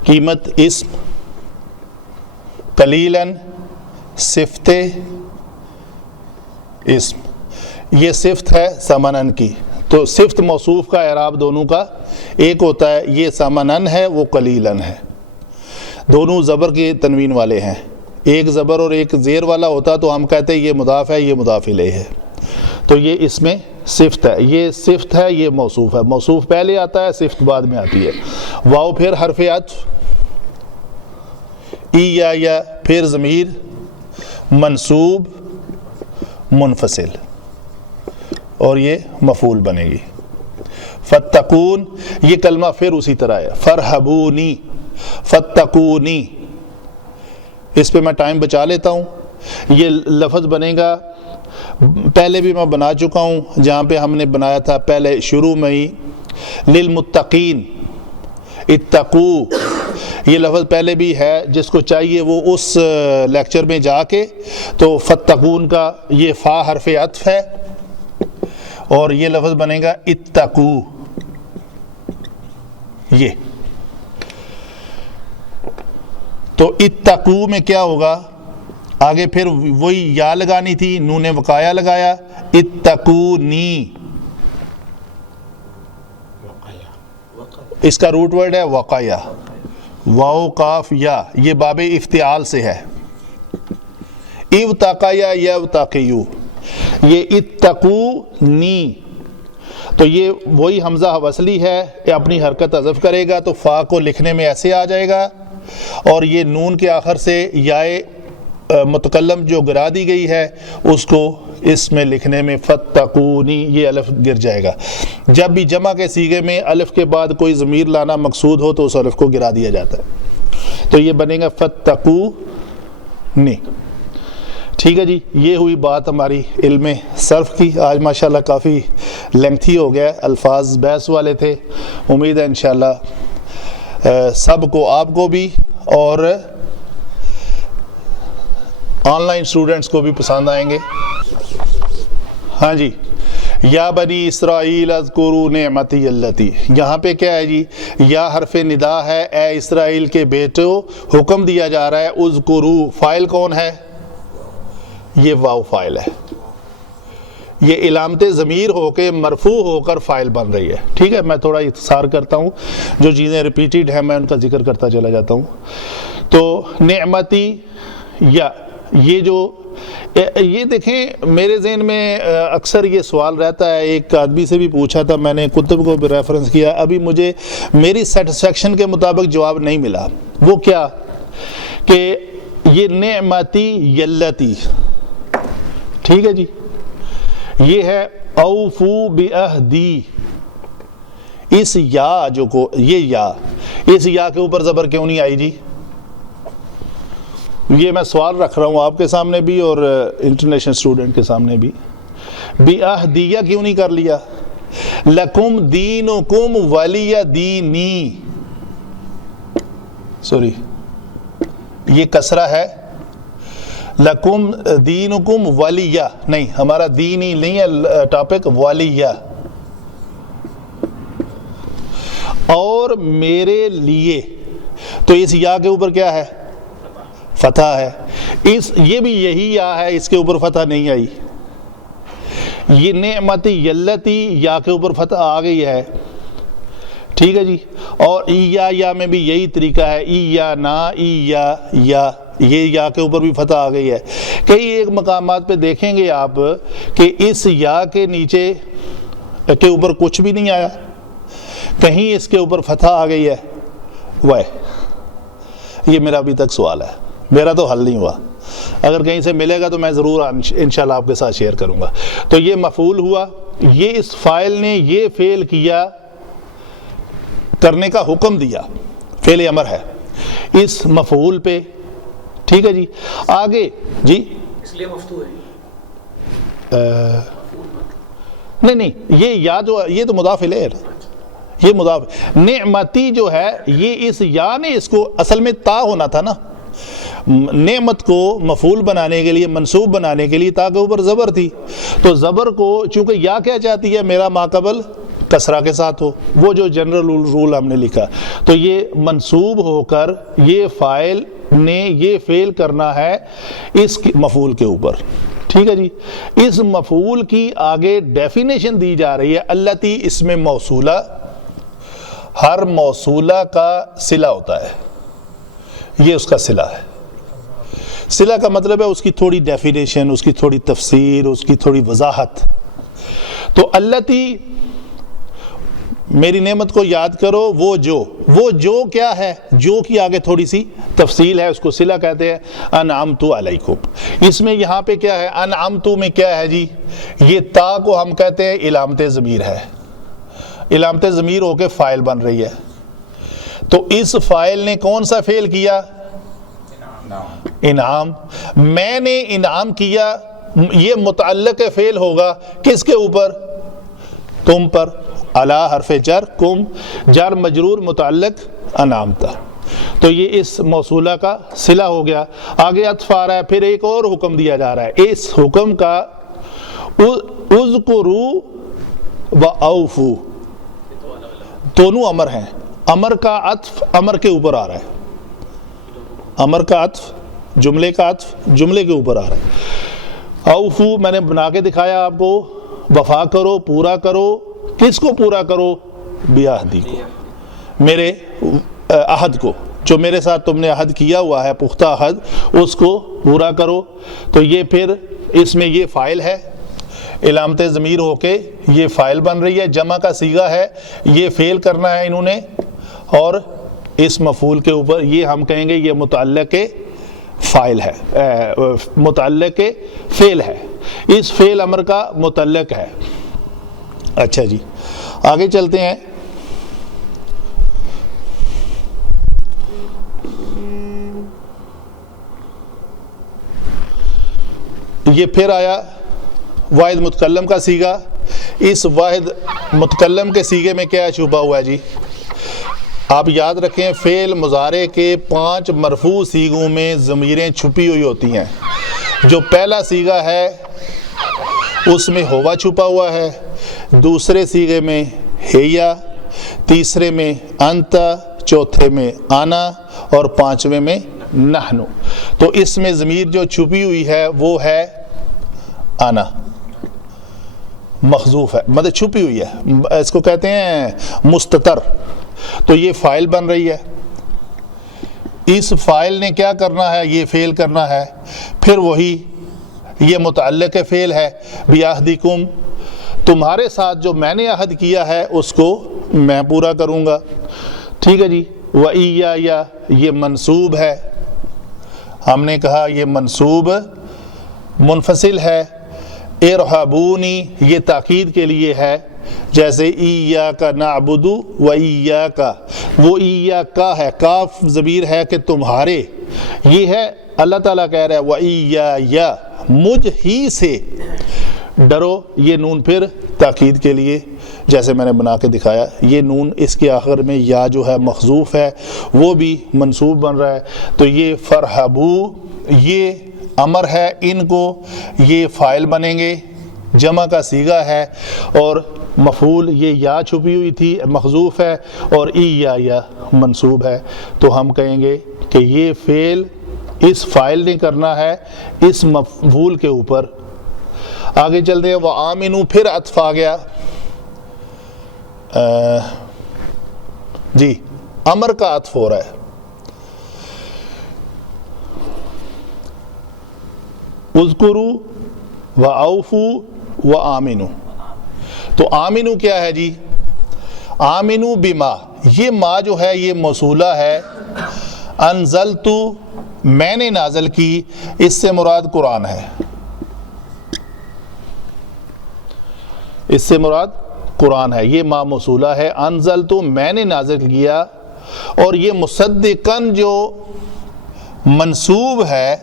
قیمت اسم، قلیلاً صفت اسم، یہ صفت ہے ثمنن کی. تو صفت موصوف کا اعراب دونوں کا ایک ہوتا ہے، یہ ثمنن ہے وہ قلیلاً ہے، دونوں زبر کے تنوین والے ہیں. ایک زبر اور ایک زیر والا ہوتا تو ہم کہتے ہیں یہ مضاف ہے یہ مضاف الیہ ہے. تو یہ اس میں صفت ہے، یہ صفت ہے یہ موصوف ہے. موصوف پہلے آتا ہے، صفت بعد میں آتی ہے. واو پھر حرف عطف، ای یا پھر ضمیر منصوب منفصل اور یہ مفعول بنے گی. فتقون یہ کلمہ پھر اسی طرح ہے، فرحبونی فتقونی. اس پہ میں ٹائم بچا لیتا ہوں. یہ لفظ بنے گا، پہلے بھی میں بنا چکا ہوں جہاں پہ ہم نے بنایا تھا پہلے شروع میں ہی، للمتقین اتقو. یہ لفظ پہلے بھی ہے، جس کو چاہیے وہ اس لیکچر میں جا کے. تو فتقون کا یہ فا حرف عطف ہے اور یہ لفظ بنے گا اتقو. یہ تو اتقو میں کیا ہوگا؟ آگے پھر وہی یا لگانی تھی، نون وقایا لگایا، اتقونی، اس کا روٹ ورڈ ہے وقایا، واو قاف یا، یہ باب افتعال سے ہے، اوتقیا یوتقیو، یہ اتقونی، تو یہ وہی حمزہ وصلی ہے، یہ اپنی حرکت حذف کرے گا تو فا کو لکھنے میں ایسے آ جائے گا، اور یہ نون کے آخر سے یائے متکلم جو گرا دی گئی ہے اس کو اس میں لکھنے میں فتقونی، یہ الف گر جائے گا۔ جب بھی جمع کے صیغے میں الف کے بعد کوئی ضمیر لانا مقصود ہو تو اس الف کو گرا دیا جاتا ہے، تو یہ بنے گا فتقونی۔ ٹھیک ہے جی، یہ ہوئی بات ہماری علم صرف کی۔ آج ماشاءاللہ کافی لینتھی ہو گیا، الفاظ بحث والے تھے، امید ہے انشاءاللہ سب کو، آپ کو بھی اور آن لائن اسٹوڈنٹس کو بھی پسند آئیں گے۔ ہاں جی، یا بنی اسرائیل اذکروا نعمتی اللتی، یہاں پہ کیا ہے جی؟ یا حرف ندا ہے، اے اسرائیل کے بیٹو، حکم دیا جا رہا ہے اذکروا، فاعل کون ہے؟ یہ واو فاعل ہے، یہ علامت ضمیر ہو کے مرفوع ہو کر فاعل بن رہی ہے۔ ٹھیک ہے، میں تھوڑا اختصار کرتا ہوں، جو چیزیں ریپیٹڈ ہیں میں ان کا ذکر کرتا چلا جاتا ہوں۔ تو نعمتی یا، یہ جو یہ دیکھیں میرے ذہن میں اکثر یہ سوال رہتا ہے، ایک آدمی سے بھی پوچھا تھا میں نے، کتب کو بھی ریفرنس کیا، ابھی مجھے میری سیٹسفیکشن کے مطابق جواب نہیں ملا۔ وہ کیا کہ یہ نعمتی یلتی، ٹھیک ہے جی، یہ ہے اوفو بعہدی، اس یا جو کو، یہ یا، اس یا کے اوپر زبر کیوں نہیں آئی جی؟ یہ میں سوال رکھ رہا ہوں آپ کے سامنے بھی اور انٹرنیشنل اسٹوڈنٹ کے سامنے بھی، بعہدیہ کیوں نہیں کر لیا؟ لکم دینکم ولی دینی، سوری یہ کسرہ ہے، لکم دینکم ولیہ، نہیں ہمارا دینی نہیں ہے ٹاپک، ولیہ، اور میرے لیے، تو اس یا کے اوپر کیا ہے؟ فتح ہے، یہ بھی یہی یا ہے، اس کے اوپر فتح نہیں آئی۔ یہ نعمتی یلتی، یا کے اوپر فتح آ گئی ہے، ٹھیک ہے جی، اور یا میں بھی یہی طریقہ ہے، یا نا یا، یہ یا کے اوپر بھی فتح آ گئی ہے۔ کئی ایک مقامات پہ دیکھیں گے آپ کہ اس یا کے نیچے کے اوپر کچھ بھی نہیں آیا، کہیں اس کے اوپر فتح آ گئی ہے، وہ یہ میرا ابھی تک سوال ہے، میرا تو حل نہیں ہوا، اگر کہیں سے ملے گا تو میں ضرور انشاءاللہ آپ کے ساتھ شیئر کروں گا۔ تو یہ مفعول ہوا، یہ اس فاعل نے یہ فعل کیا، کرنے کا حکم دیا، فعل امر ہے اس مفعول پہ، ٹھیک ہے جی۔ آگے جی، اس لیے مفتوح ہے، نہیں یہ یا جو، یہ تو مضاف الیہ ہے، یہ مضاف، نعمتی جو ہے یہ اس یا نے اس کو، اصل میں تا ہونا تھا نا، نعمت کو مفعول بنانے کے لیے، منصوب بنانے کے لیے تا کے اوپر زبر تھی، تو زبر کو چونکہ یا کیا چاہتی ہے؟ میرا ماقبل کسرہ کے ساتھ ہو، وہ جو جنرل رول ہم نے لکھا، تو یہ منصوب ہو کر یہ فاعل نے یہ فعل کرنا ہے اس مفعول کے اوپر، ٹھیک ہے جی۔ اس مفعول کی آگے ڈیفینیشن دی جا رہی ہے، التی اسم موصولہ، ہر موصولہ کا صلہ ہوتا ہے، یہ اس کا صلہ ہے۔ صلہ کا مطلب ہے اس کی تھوڑی ڈیفینیشن، اس کی تھوڑی تفسیر، اس کی تھوڑی وضاحت۔ تو التی، میری نعمت کو یاد کرو، وہ جو کیا ہے؟ جو کی آگے تھوڑی سی تفصیل ہے، اس کو صلہ کہتے ہیں۔ انعمت علیکم، اس میں یہاں پہ کیا ہے؟ انعمت میں کیا ہے جی؟ یہ تا کو ہم کہتے ہیں علامت ضمیر ہے، علامت ضمیر ہو کے فاعل بن رہی ہے، تو اس فاعل نے کون سا فعل کیا؟ انعام، میں نے انعام کیا، یہ متعلق فعل ہوگا کس کے اوپر؟ تم پر، علی حرف جر، کم جر مجرور متعلق انعام تھا، تو یہ اس موصولہ کا صلہ ہو گیا۔ آگے عطف آ رہا ہے، پھر ایک اور حکم دیا جا رہا ہے، اس حکم کا اذکروا و اوفو، دونوں امر ہیں، امر کا عطف امر کے اوپر آ رہا ہے، امر کا عطف، جملے کا عطف جملے کے اوپر آ رہا ہے۔ اوفو میں نے بنا کے دکھایا آپ کو، وفا کرو، پورا کرو، کس کو پورا کرو؟ بیعہدی کو، میرے عہد کو، جو میرے ساتھ تم نے عہد کیا ہوا ہے، پختہ عہد، اس کو پورا کرو۔ تو یہ پھر اس میں یہ فاعل ہے، علامت ضمیر ہو کے یہ فاعل بن رہی ہے، جمع کا صیغہ ہے، یہ فعل کرنا ہے انہوں نے، اور اس مفعول کے اوپر یہ ہم کہیں گے یہ متعلق فاعل ہے، متعلق فعل ہے، اس فعل امر کا متعلق ہے۔ اچھا جی آگے چلتے ہیں۔ یہ پھر آیا واحد متکلم کا صیغہ۔ اس واحد متکلم کے صیغے میں کیا چھپا ہوا ہے جی؟ آپ یاد رکھیں فعل مضارع کے 5 مرفوع صیغوں میں ضمیریں چھپی ہوئی ہوتی ہیں۔ جو پہلا صیغہ ہے اس میں ہوا چھپا ہوا ہے، دوسرے صیغے میں ہیا، تیسرے میں انت، چوتھے میں آنا، اور 5ویں میں نحنو۔ تو اس میں ضمیر جو چھپی ہوئی ہے وہ ہے آنا، محذوف ہے، مطلب چھپی ہوئی ہے، اس کو کہتے ہیں مستتر۔ تو یہ فاعل بن رہی ہے، اس فاعل نے کیا کرنا ہے؟ یہ فعل کرنا ہے، پھر وہی یہ متعلق فعل ہے، بیعہدکم، تمہارے ساتھ جو میں نے عہد کیا ہے اس کو میں پورا کروں گا۔ ٹھیک ہے جی۔ وَإِيَّايَ یہ منصوب ہے، ہم نے کہا یہ منصوب منفصل ہے۔ ارحبونی یہ تاکید کے لیے ہے، جیسے ایاک نعبد و ایاک، وہ ایاک ہے، کاف ضمیر ہے کہ تمہارے، یہ ہے اللہ تعالیٰ کہہ رہا ہے وَإِيَّايَ مجھ ہی سے ڈرو، یہ نون پھر تاکید کے لیے، جیسے میں نے بنا کے دکھایا، یہ نون اس کے آخر میں یا جو ہے محذوف ہے وہ بھی منصوب بن رہا ہے۔ تو یہ فرحبو یہ امر ہے، ان کو یہ فاعل بنیں گے، جمع کا صیغہ ہے، اور مفعول یہ یا چھپی ہوئی تھی محذوف ہے، اور یا منصوب ہے۔ تو ہم کہیں گے کہ یہ فعل اس فاعل نے کرنا ہے اس مفعول کے اوپر۔ آگے چلتے ہیں، وَآمِنُوا پھر عطف آ گیا، جی امر کا عطف ہو رہا ہے۔ اذکروا وَأَوْفُوا وَآمِنُوا، تو آمنو کیا ہے جی؟ آمنو بما، یہ ما جو ہے یہ موصولہ ہے، انزلت میں نے نازل کی، اس سے مراد قرآن ہے، اس سے مراد قرآن ہے، یہ ما موصولہ ہے، انزلت میں نے نازل کیا، اور یہ مصدقاً جو منصوب ہے،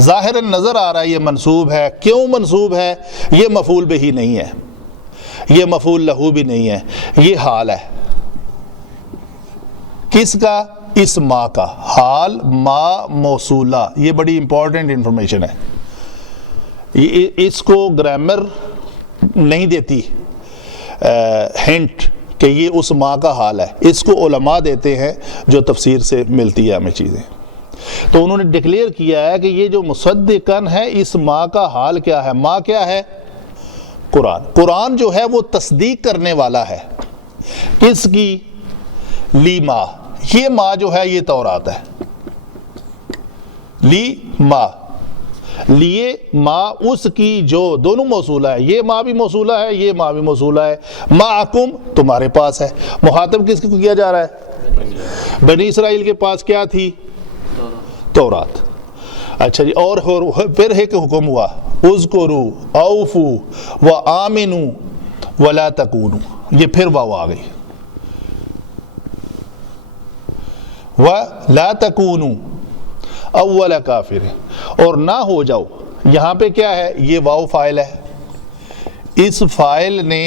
ظاہراً نظر آ رہا ہے یہ منصوب ہے، کیوں منصوب ہے؟ یہ مفعول بہ نہیں ہے، یہ مفعول لہو بھی نہیں ہے، یہ حال ہے، کس کا؟ اس ما کا، حال ما موصولہ، یہ بڑی امپورٹنٹ انفارمیشن ہے، اس کو گرامر نہیں دیتی ہنٹ کہ یہ اس ما کا حال ہے، اس کو علماء دیتے ہیں جو تفسیر سے ملتی ہے ہمیں چیزیں۔ تو انہوں نے ڈکلیئر کیا ہے کہ یہ جو مصدقاً ہے اس ما کا حال کیا ہے؟ ما کیا ہے؟ قرآن، قرآن جو ہے وہ تصدیق کرنے والا ہے، کس کی؟ لی ما، یہ ما جو ہے یہ تورات ہے، لی ما، لیے ما اس کی جو، دونوں موصولہ ہے، یہ ما بھی موصولہ ہے، یہ ما بھی موصولہ ہے، معکم تمہارے پاس ہے، مخاطب کس کو کیا جا رہا ہے؟ بنی اسرائیل کے پاس کیا تھی؟ تورات۔ اچھا جی، اور پھر ایک حکم ہوا، اذکروا اوفوا وآمنوا ولا تکونوا، یہ پھر واو آ گئی، ولا تکونوا اول کافر، اور نہ ہو جاؤ، یہاں پہ کیا ہے؟ یہ واو فاعل ہے، اس فاعل نے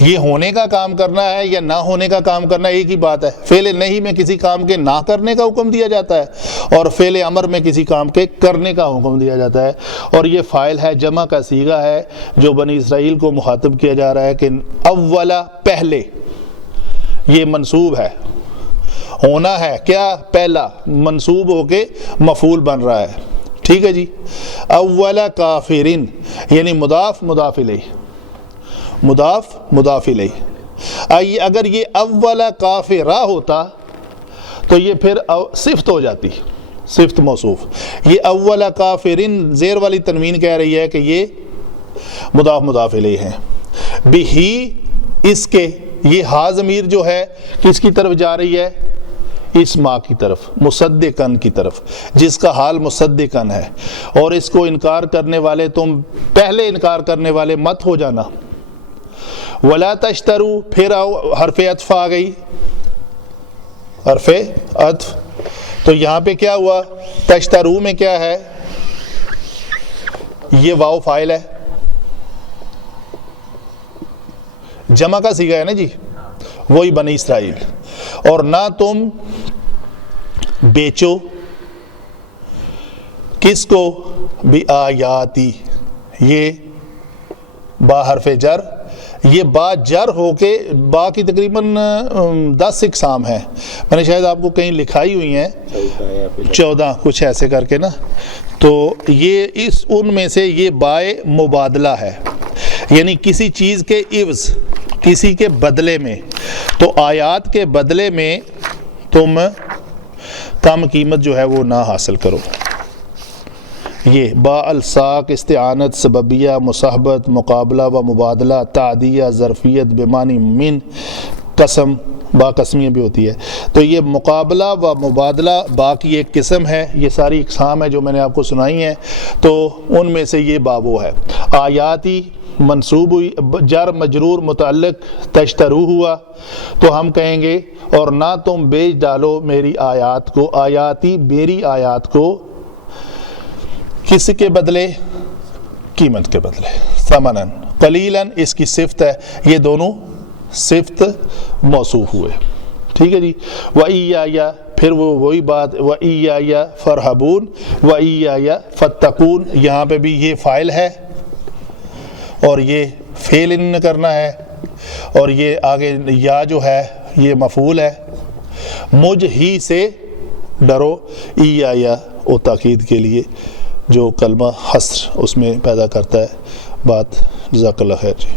یہ ہونے کا کام کرنا ہے یا نہ ہونے کا کام کرنا ہے، ایک ہی بات ہے۔ فعل نہیں میں کسی کام کے نہ کرنے کا حکم دیا جاتا ہے، اور فعل امر میں کسی کام کے کرنے کا حکم دیا جاتا ہے، اور یہ فاعل ہے، جمع کا صیغہ ہے، جو بنی اسرائیل کو مخاطب کیا جا رہا ہے کہ اولا پہلے، یہ منصوب ہے، ہونا ہے کیا؟ پہلا منصوب ہو کے مفعول بن رہا ہے، ٹھیک ہے جی. اول کافرن یعنی مضاف مضاف الیہ، مضاف مضاف الیہ. اگر یہ اول کافرہ ہوتا تو یہ پھر صفت ہو جاتی، صفت موصوف. یہ اول کافرن زیر والی تنوین کہہ رہی ہے کہ یہ مضاف مضاف الیہ ہے. بہی اس کے، یہ ہا ضمیر جو ہے کس کی طرف جا رہی ہے؟ اس ماں کی طرف، مصدقن کی طرف، جس کا حال مصدقن ہے. اور اس کو انکار کرنے والے تم پہلے انکار کرنے والے مت ہو جانا. ولا تشترو پھر حرف عطف آ گئی، حرف عطف. تو یہاں پہ کیا ہوا؟ تشترو میں کیا ہے؟ یہ واو فاعل ہے، جمع کا صیغہ ہے نا جی، وہی بنی اسرائیل. اور نہ تم بیچو کس کو؟ بھی آیاتی، یہ با حرف جر، یہ با جر ہو کے با کی تقریباً 10 اقسام ہیں. میں نے شاید آپ کو کہیں لکھائی ہوئی ہیں 14 کچھ ایسے کر کے نا. تو یہ ان میں سے یہ بائے مبادلہ ہے، یعنی کسی چیز کے عوض، کسی کے بدلے میں. تو آیات کے بدلے میں تم کم قیمت جو ہے وہ نہ حاصل کرو. یہ با الساق استعانت سببیہ مصاحبت مقابلہ و مبادلہ تعدیہ ظرفیت بمعنی من قسم، با قسمیہ بھی ہوتی ہے. تو یہ مقابلہ و مبادلہ با کی ایک قسم ہے. یہ ساری اقسام ہے جو میں نے آپ کو سنائی ہیں، تو ان میں سے یہ باب وہ ہے. آیاتی منصوب ہوئی، جر مجرور متعلق تشترو ہوا، تو ہم کہیں گے اور نہ تم بیچ ڈالو میری آیات کو، آیاتی میری آیات کو، کس کے بدلے؟ قیمت کے بدلے. ثمنن قلیلاً اس کی صفت ہے، یہ دونوں صفت موصوف ہوئے، ٹھیک ہے جی. وَإِيَّايَ پھر وہی بات، وَإِيَّايَ فَارْهَبُونَ وَإِيَّايَ فَاتَّقُونَ. یہاں پہ بھی یہ فاعل ہے اور یہ فعل ان کرنا ہے، اور یہ آگے یا جو ہے یہ مفعول ہے. مجھ ہی سے ڈرو، ایایا او تاکید کے لیے جو کلمہ حصر اس میں پیدا کرتا ہے بات. جزاک اللہ خیر جی.